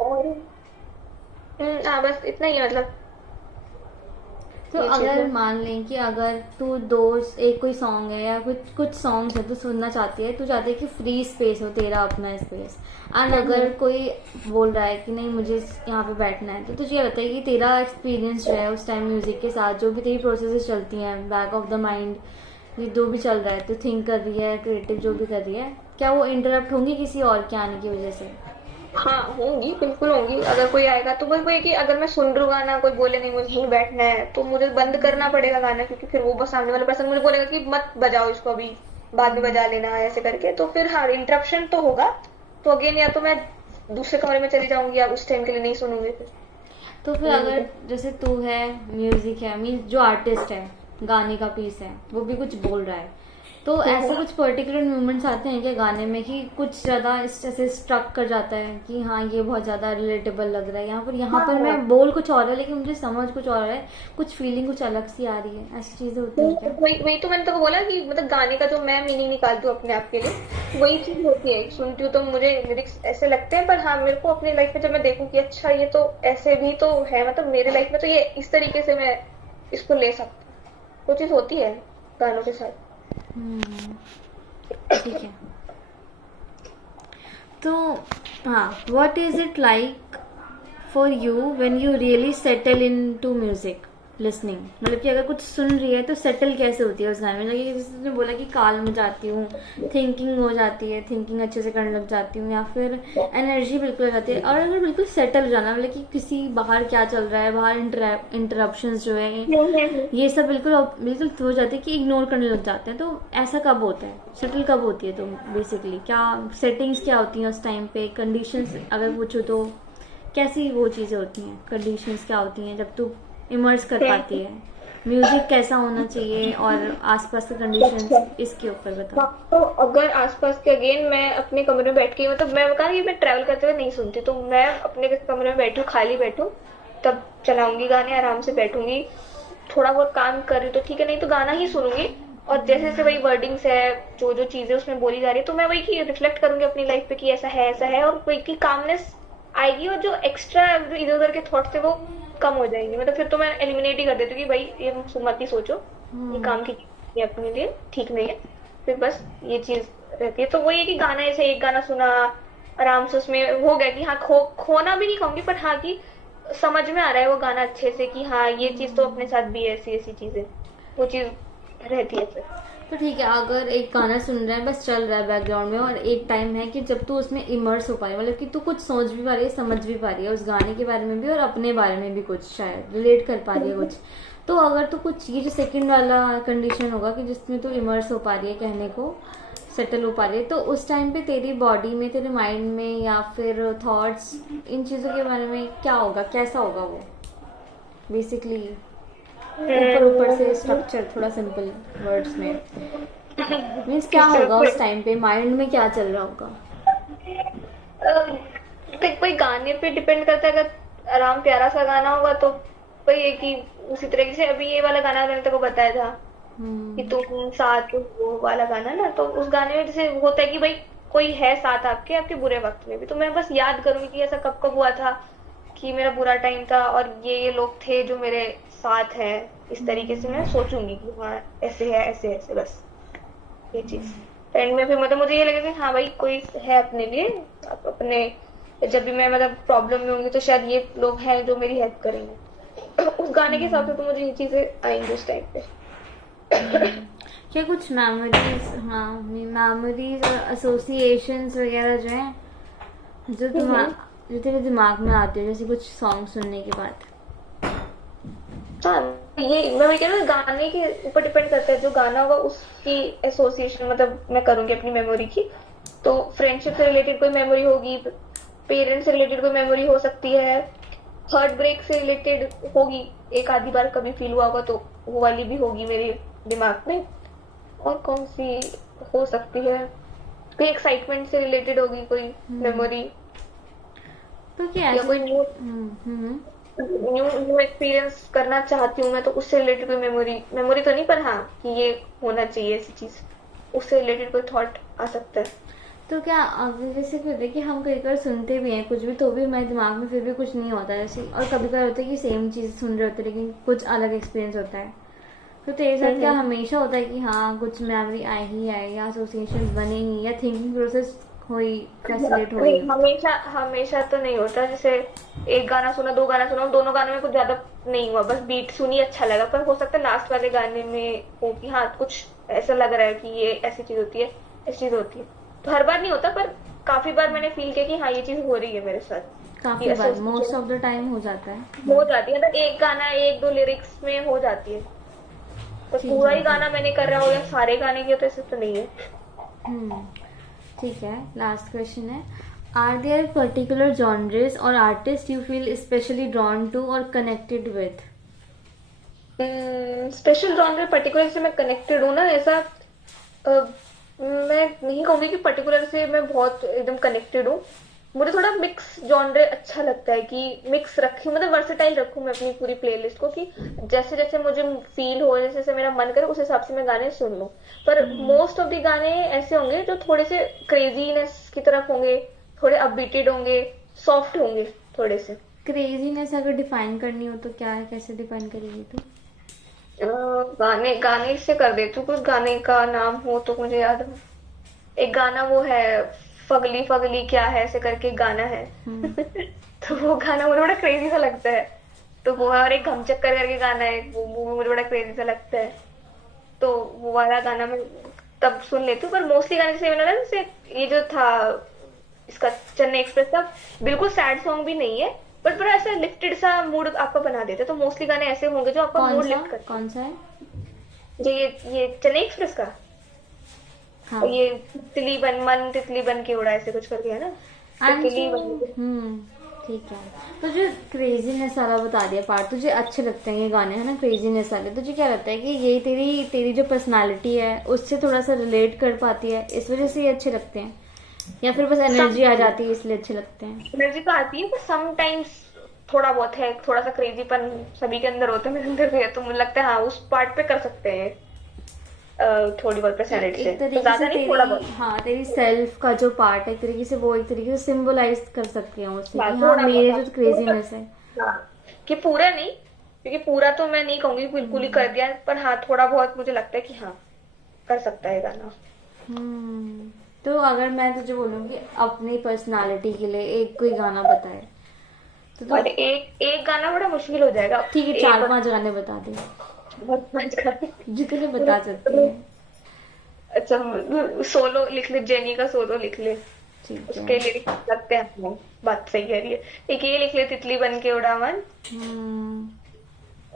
और हाँ बस इतना ही है, मतलब तो ये चीज़ अगर है। मान लें कि अगर तू दोस्त एक कोई सॉन्ग है या कुछ कुछ सॉन्ग्स है तो सुनना चाहती है, तू चाहती है कि फ्री स्पेस हो, तेरा अपना स्पेस, एंड अगर कोई बोल रहा है कि नहीं मुझे यहाँ पे बैठना है, तो तुझे ये बताइए कि तेरा एक्सपीरियंस जो है उस टाइम म्यूजिक के साथ, जो भी तेरी प्रोसेसेस चलती हैं बैक ऑफ द माइंड, ये जो भी चल रहा है, तो थिंक कर रही है, क्रिएटिव जो भी कर रही है, क्या वो इंटरप्ट होंगी किसी और के आने की वजह से? हाँ होंगी, बिल्कुल होंगी। अगर कोई आएगा तो बस वही कि अगर मैं सुन रही हूँ गाना, कोई बोले नहीं मुझे यहीं बैठना है, तो मुझे बंद करना पड़ेगा गाना, क्योंकि फिर वो बस सामने वाला पर्सन मुझे बोलेगा कि मत बजाओ इसको अभी, बाद में बजा लेना ऐसे करके, तो फिर हाँ इंटरप्शन तो होगा। तो अगेन या तो मैं दूसरे कमरे में चली जाऊंगी या उस टाइम के लिए नहीं सुनूंगी फिर। तो फिर अगर जैसे तू है, म्यूजिक है, मीन जो आर्टिस्ट है, गाने का पीस है, वो भी कुछ बोल रहा है, तो ऐसे कुछ पर्टिकुलर मोमेंट्स आते हैं क्या गाने में कि कुछ ज्यादा ऐसे स्ट्रक कर जाता है कि हाँ ये बहुत ज्यादा रिलेटेबल लग रहा है, यहाँ पर मैं बोल कुछ और है लेकिन मुझे समझ कुछ और है, कुछ फीलिंग कुछ अलग सी आ रही है, ऐसी चीजें होती हैं क्या? वही वही तो मैंने तो बोला कि मतलब गाने का जो मैं मीनिंग निकालती हूँ अपने आप के लिए, वही चीज होती है। सुनती हूँ तो मुझे लिरिक्स ऐसे लगते हैं, पर हाँ मेरे को अपनी लाइफ में जब मैं देखूँ कि अच्छा ये तो ऐसे भी तो है, मतलब मेरे लाइफ में तो ये इस तरीके से मैं इसको ले सकती हूँ, वो चीज होती है गानों के साथ। हम्म, ठीक है। तो हाँ, what is it like for you when you really settle into music listening? मतलब कि अगर कुछ सुन रही है तो सेटल कैसे होती है उस गाने में? लगे जैसे तुमने बोला कि काल में जाती हूँ, थिंकिंग हो जाती है, थिंकिंग अच्छे से करने लग जाती हूँ, या फिर एनर्जी बिल्कुल हो जाती है, और अगर बिल्कुल सेटल हो जाना, मतलब कि किसी बाहर क्या चल रहा है, बाहर इंटरप्शंस जो है ये सब बिल्कुल बिल्कुल हो जाते हैं कि इग्नोर करने लग जाते हैं, तो ऐसा कब होता है? सेटल कब होती है? तो बेसिकली क्या सेटिंग्स क्या होती हैं उस टाइम पे, कंडीशंस अगर पूछो तो कैसी वो चीज़ें होती हैं, कंडीशंस क्या होती हैं जब तू इमर्स कर पाती है? म्यूजिक कैसा होना चाहिए और आसपास के कंडीशंस, अच्छा, इसके ऊपर बताओ। हाँ, तो अगर आसपास के अगेन मैं अपने कमरे में बैठ के, मतलब मैं कहा कि मैं ट्रैवल करते हुए नहीं सुनती, तो मैं अपने कमरे में बैठूं, खाली बैठूं, तब चलाऊंगी गाने, आराम से बैठूंगी, थोड़ा बहुत काम कर रही तो ठीक है, नहीं तो गाना ही सुनूंगी। और जैसे जैसे वही वर्डिंग्स है, जो जो चीजें उसमें बोली जा रही है, तो मैं वही की रिफ्लेक्ट करूंगी अपनी लाइफ पे कि ऐसा है, और वही की कामनेस आएगी, और जो एक्स्ट्रा जो इधर उधर के थॉट थे वो कम हो जाएंगे। मतलब फिर तो मैं एलिमिनेट ही कर देती हूँ कि भाई ये मत ही सोचो, ये काम की ये अपने लिए ठीक नहीं है, फिर बस ये चीज रहती है। तो वही है कि गाना, ऐसे एक गाना सुना आराम से, उसमें हो गया कि हाँ खोना भी नहीं कहूंगी, पर हाँ कि समझ में आ रहा है वो गाना अच्छे से कि हाँ ये चीज तो अपने साथ भी है, ऐसी ऐसी चीजें, वो चीज रहती है फिर। तो ठीक है, अगर एक गाना सुन रहा है, बस चल रहा है बैकग्राउंड में, और एक टाइम है कि जब तू उसमें इमर्स हो पा रही है, मतलब कि तू कुछ सोच भी पा रही है, समझ भी पा रही है उस गाने के बारे में भी, और अपने बारे में भी कुछ शायद रिलेट कर पा रही है कुछ, तो अगर तू कुछ, ये जो सेकंड वाला कंडीशन होगा कि जिसमें तू इमर्स हो पा रही है, कहने को सेटल हो पा रही है, तो उस टाइम पे तेरी बॉडी में, तेरे माइंड में, या फिर थॉट्स, इन चीज़ों के बारे में क्या होगा, कैसा होगा वो बेसिकली? ऊपर ऊपर से स्ट्रक्चर थोड़ा सिंपल वर्ड्स में मीन्स क्या होगा उस टाइम पे, माइंड में क्या चल रहा होगा? देख कोई गाने पे डिपेंड करता है, अगर आराम प्यारा सा गाना होगा तो वही है कि उसी तरीके से, अभी ये वाला गाना मैंने तेको बताया था कि तुम साथ, वो वाला गाना ना, तो उस गाने में जैसे होता है कि भाई कोई है साथ आपके, आपके बुरे वक्त में भी, तो मैं बस याद करूंगी कि ऐसा कब कब हुआ था कि मेरा बुरा टाइम था और ये लोग थे जो मेरे साथ हैं, इस तरीके से मैं सोचूंगी कि हाँ ऐसे है, ऐसे ऐसे, बस ये चीज एंड में फिर मतलब मुझे ये लगेगा कि हाँ भाई कोई है अपने लिए, अपने जब भी मैं मतलब प्रॉब्लम में होंगी तो शायद ये लोग हैं जो मेरी हेल्प करेंगे। उस गाने के हिसाब से तो मुझे ये चीजें आएंगी उस टाइम पे। क्या कुछ मेमोरीज, हाँ मेमोरीज और एसोसिएशंस वगैरह जो हैं जो तेरे दिमाग में आते हैं जैसे कुछ सॉन्ग सुनने के बाद? हाँ, ये मैं वही कह रही हूँ, गाने के ऊपर डिपेंड करता है, जो गाना होगा उसकी एसोसिएशन मतलब मैं करूंगी अपनी मेमोरी की। तो फ्रेंडशिप से रिलेटेड कोई मेमोरी होगी, पेरेंट्स से रिलेटेड कोई मेमोरी हो सकती है, हार्ट ब्रेक से रिलेटेड होगी, एक आधी बार कभी फील हुआ होगा तो वो वाली भी होगी मेरे दिमाग में। और कौन सी हो सकती है, कोई एक्साइटमेंट से रिलेटेड होगी कोई मेमोरी, तो क्या या कोई न्यू न्यू एक्सपीरियंस करना चाहती हूँ मैं, तो उससे रिलेटेड कोई मेमोरी तो नहीं, पर हाँ कि ये होना चाहिए ऐसी चीज, उससे रिलेटेड कोई थॉट आ सकता है। तो क्या अगर जैसे क्या होता है कि हम कई बार सुनते भी हैं कुछ भी, तो भी हमारे दिमाग में फिर भी कुछ नहीं होता जैसे, और कभी कभार होता है कि सेम चीज़ सुन रहे होते हैं लेकिन कुछ अलग एक्सपीरियंस होता है। तो तेरे साथ क्या हमेशा होता है कि हाँ कुछ मेमोरी आई ही आए, या एसोसिएशन बने ही, या थिंकिंग प्रोसेस हुई, फैसिलिटेट नहीं, हुई? हमेशा हमेशा तो नहीं होता। जैसे एक गाना सुना, दो गाना सुना, दोनों गानों में कुछ ज्यादा नहीं हुआ, बस बीट सुनी अच्छा लगा, पर हो सकता है लास्ट वाले गाने में हो कि हाँ कुछ ऐसा लग रहा है कि ये ऐसी चीज होती है, ऐसी चीज होती है। तो हर बार नहीं होता, पर काफी बार मैंने फील किया कि हाँ ये चीज हो रही है मेरे साथ, काफी ये बार, most association of the time हो जाता है। हो जाती है। मतलब एक गाना एक दो लिरिक्स में हो जाती है, पर ठीक पूरा है। ही गाना मैंने कर रहा हो या सारे गाने की, तो ऐसे तो नहीं है। हम्म। ठीक है, लास्ट क्वेश्चन है, are there particular genres or artist you feel specially drawn to or connected with? Special genre particular से मैं कनेक्टेड हूँ ना, ऐसा मैं नहीं कहूंगी कि पर्टिकुलर से मैं बहुत एकदम कनेक्टेड हूँ। मुझे थोड़ा मिक्स जॉनर अच्छा लगता है, कि मिक्स रखूं, मतलब वर्सेटाइल रखूं मैं अपनी पूरी प्लेलिस्ट को, कि जैसे जैसे मुझे फील हो, जैसे जैसे मेरा मन करे, उस हिसाब से मैं गाने सुन लूं। पर मोस्ट ऑफ द गाने ऐसे होंगे जो थोड़े से क्रेजीनेस की तरफ होंगे, थोड़े अपबीटेड होंगे, सॉफ्ट होंगे थोड़े से। क्रेजीनेस अगर डिफाइन करनी हो तो क्या है, कैसे डिफाइन करेगी तू? गाने गाने से कर देती हूँ, कुछ गाने का नाम हो तो मुझे याद हो। एक गाना वो है, फगली फगली क्या है ऐसे करके एक गाना है। तो वो गाना मुझे बड़ा क्रेजी सा लगता है। तो वो है, और एक घम चक्कर करके गाना है, वो भी मुझे बड़ा क्रेजी सा लगता है। तो वो वाला गाना मैं तब सुन लेती हूँ। पर मोस्टली गाने जैसे मैंने ना, जैसे ये जो था इसका चेन्नई एक्सप्रेस का, बिल्कुल सैड सॉन्ग भी नहीं है, बट पूरा ऐसा लिफ्टेड सा मूड आपका बना देते हैं। तो मोस्टली गाने ऐसे होंगे जो आपका कौन मूड सा, लिफ्ट करते कौन सा है? हैं। जो ये चेन्नई एक्सप्रेस का, हाँ। ये तितली बन मन तितली बन के उड़ा, ऐसे कुछ करके है ना, तितली बन के। ठीक है। तो जो क्रेजीनेस वाला बता दिया पार्ट, तुझे अच्छे लगते हैं ये गाने है ना क्रेजीनेस वाले, तुझे क्या लगता है कि ये तेरी तेरी जो पर्सनालिटी है उससे थोड़ा सा रिलेट कर पाती है, इस वजह से ये अच्छे लगते हैं, या फिर बस एनर्जी आ जाती है इसलिए अच्छे लगते हैं? एनर्जी तो आती है, पर समटाइम्स थोड़ा बहुत है, थोड़ा सा क्रेजीपन सभी के अंदर होता है, मेरे अंदर भी है। तो मुझे लगता है हाँ उस पार्ट पे कर सकते हैं थोड़ी बहुत पर्सनैलिटी से, एक तो तरीके से ज्यादा नहीं, थोड़ा तेरी, बहुत। हाँ तेरी सेल्फ का जो पार्ट है एक तरीके से, वो एक तरीके से सिंबलाइज कर सकती हूँ उससे हाँ कि हाँ थोड़ा बहुत, मेरे हाँ जो क्रेजीनेस है। हाँ, कि पूरा नहीं, क्योंकि पूरा तो मैं नहीं कहूंगी बिल्कुल ही कर दिया, पर हाँ थोड़ा बहुत मुझे लगता है कि हाँ कर सकता है गाना। तो अगर मैं तुझे बोलूँगी अपनी पर्सनालिटी के लिए एक कोई गाना बताए तो और एक एक गाना बड़ा मुश्किल हो जाएगा। ठीक है, एक 4-5 गाने बता दे बहुत पाँच गाने। जितने बता सकती है। अच्छा, सोलो लिख ले, जेनी का सोलो लिख ले, ठीक है। उसके लिरिक्स लगते हैं वो, बात सही कह रही है। एक ये लिख ले, तितली बन के उड़ा मन। हम्म।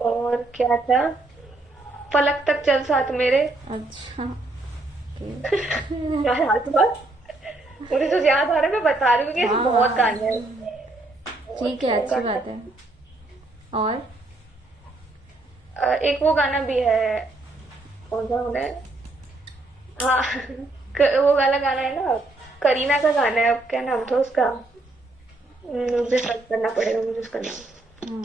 और क्या था, फलक तक चल साथ मेरे। अच्छा। ओके। क्या याद हुआ, मुझे जो याद आ रहा है मैं बता रही हूँ कि ऐसे बहुत गाने हैं। ठीक है, अच्छी बात है। और एक वो गाना भी है, कौन सा होना है, हाँ वो वाला गाना है ना, करीना का गाना है, अब क्या नाम था उसका, मुझे सर्च करना पड़ेगा मुझे उसका नाम। हम्म,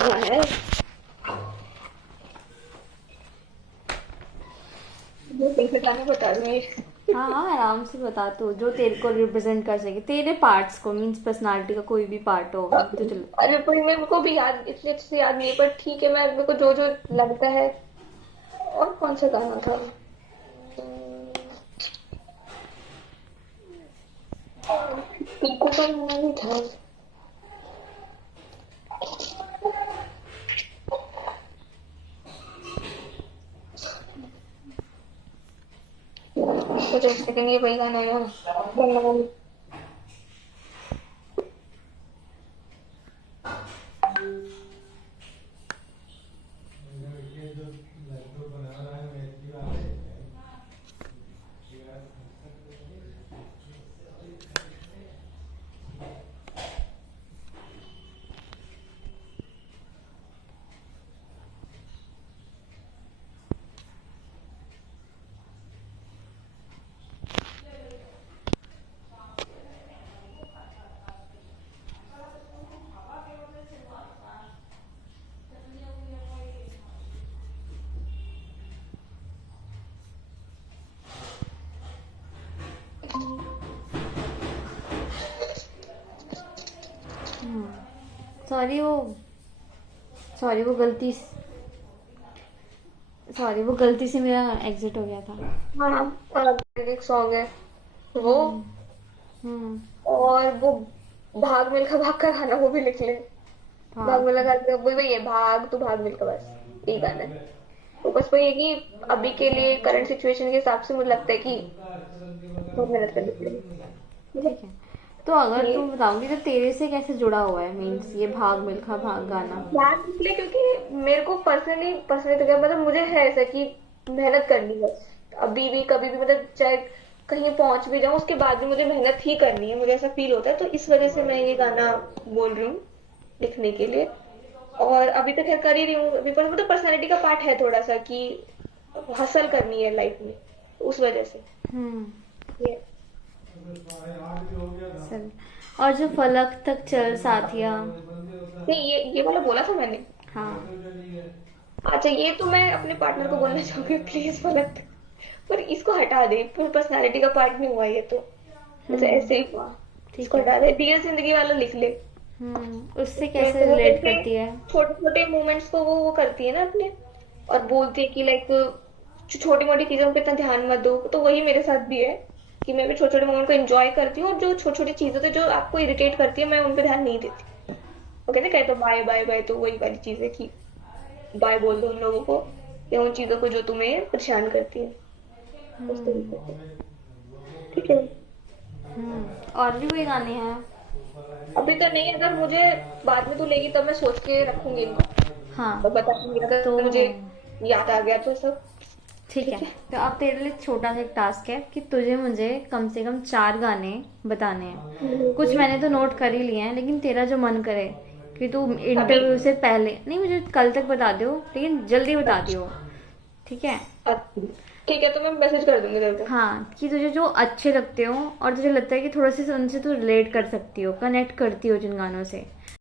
हाँ है, मैं फिर से गाना बता दूंगी। हाँ हाँ, आराम से बता, तू जो तेरे को रिप्रेजेंट कर सके, तेरे पार्ट्स को, मीन्स पर्सनालिटी का कोई भी पार्ट होगा तो चलो। अरे पर मेरे को भी याद इतने अच्छे से याद नहीं है, पर ठीक है, मैं मेरे को जो जो लगता है। और कौन सा गाना था, पीकू का गाना नहीं था, कुछ एक सेकंड, ये वही गाना है यार। सॉरी वो गलती सॉरी वो गलती से मेरा एग्जिट हो गया था। हाँ एक सॉन्ग है वो, हम्म। और वो भाग मिल्खा भाग का गाना वो भी लिख ले। भाग भाग। मिल्खा का वही है, भाग तू भाग मिल्खा, बस यही गाना है। तो बस वही है कि अभी के लिए करंट सिचुएशन के हिसाब से मुझे लगता है कि बहुत मेहनत करनी पड़ेगी। ठीक है, तो अगर ये तू बताऊंगी तो तेरे से कैसे जुड़ा हुआ है, मीन्स ये भाग मिल्खा भाग गाना? भाग इसलिए क्योंकि मेरे को पर्सनली तो क्या मतलब, मुझे है ऐसा कि मेहनत करनी है बस। अभी भी कभी भी मतलब चाहे कहीं पहुंच भी जाऊं उसके बाद भी मुझे मेहनत ही करनी है, मुझे ऐसा फील होता है। तो इस वजह से मैं ये गाना बोल रही हूँ लिखने के लिए। और अभी तक खैर कर ही रही हूँ, अभी पर मतलब पर्सनैलिटी का पार्ट है थोड़ा सा कि हसल करनी है लाइफ में, तो उस वजह से हम्म। ये। चल, और जो फलक तक चल साथिया। नहीं ये वाला बोला था मैंने। हाँ। अच्छा ये तो मैं अपने पार्टनर को बोलना चाहूंगी, प्लीज फलक, पर इसको हटा दे, पूरी पर्सनालिटी का पार्ट नहीं हुआ ये तो, जैसे ऐसे ही हुआ। ठीक इसको है। हटा दे, डियर जिंदगी वाला लिख ले। उससे मेरे कैसे को वो रिलेट जैसे करती है? छोटे छोटे मोमेंट्स को वो करती है ना अपने, और बोलती है कि लाइक छोटी मोटी चीजों पे इतना ध्यान मत दो। तो वही मेरे साथ भी है कि मैं भी छोटे छोटे मोमेंट को एंजॉय करती हूँ, और जो छोटी छोटी चीजें थे जो आपको इरिटेट करती है मैं उन पे ध्यान नहीं देती। वो कहते कहे तो बाय बाय बाय, तो वही वाली चीज है कि बाय बोल दो उन लोगों को या उन चीजों को जो तुम्हें परेशान करती है, उस तरीके से। ठीक है, और भी कोई गाने हैं? अभी तो नहीं, अगर मुझे बाद में तू लेगी तब मैं सोच के रखूंगी इनको हाँ, और बताऊंगी, तो अगर मुझे याद आ गया तो सब। ठीक है। तो अब तेरे लिए छोटा सा एक टास्क है कि तुझे मुझे कम से कम 4 गाने बताने हैं। कुछ मैंने तो नोट कर ही लिए हैं, लेकिन तेरा जो मन करे कि तू अभी इंटरव्यू से पहले नहीं, मुझे कल तक बता दियो, लेकिन जल्दी बता दियो। ठीक है? अच्छा, ठीक है, तो मैं मैसेज कर दूंगी तेरे को। हाँ, कि तुझे जो अच्छे लगते हो और तुझे लगता है कि थोड़ा सा उनसे तू रिलेट कर सकती हो, कनेक्ट करती हो जिन गानों से,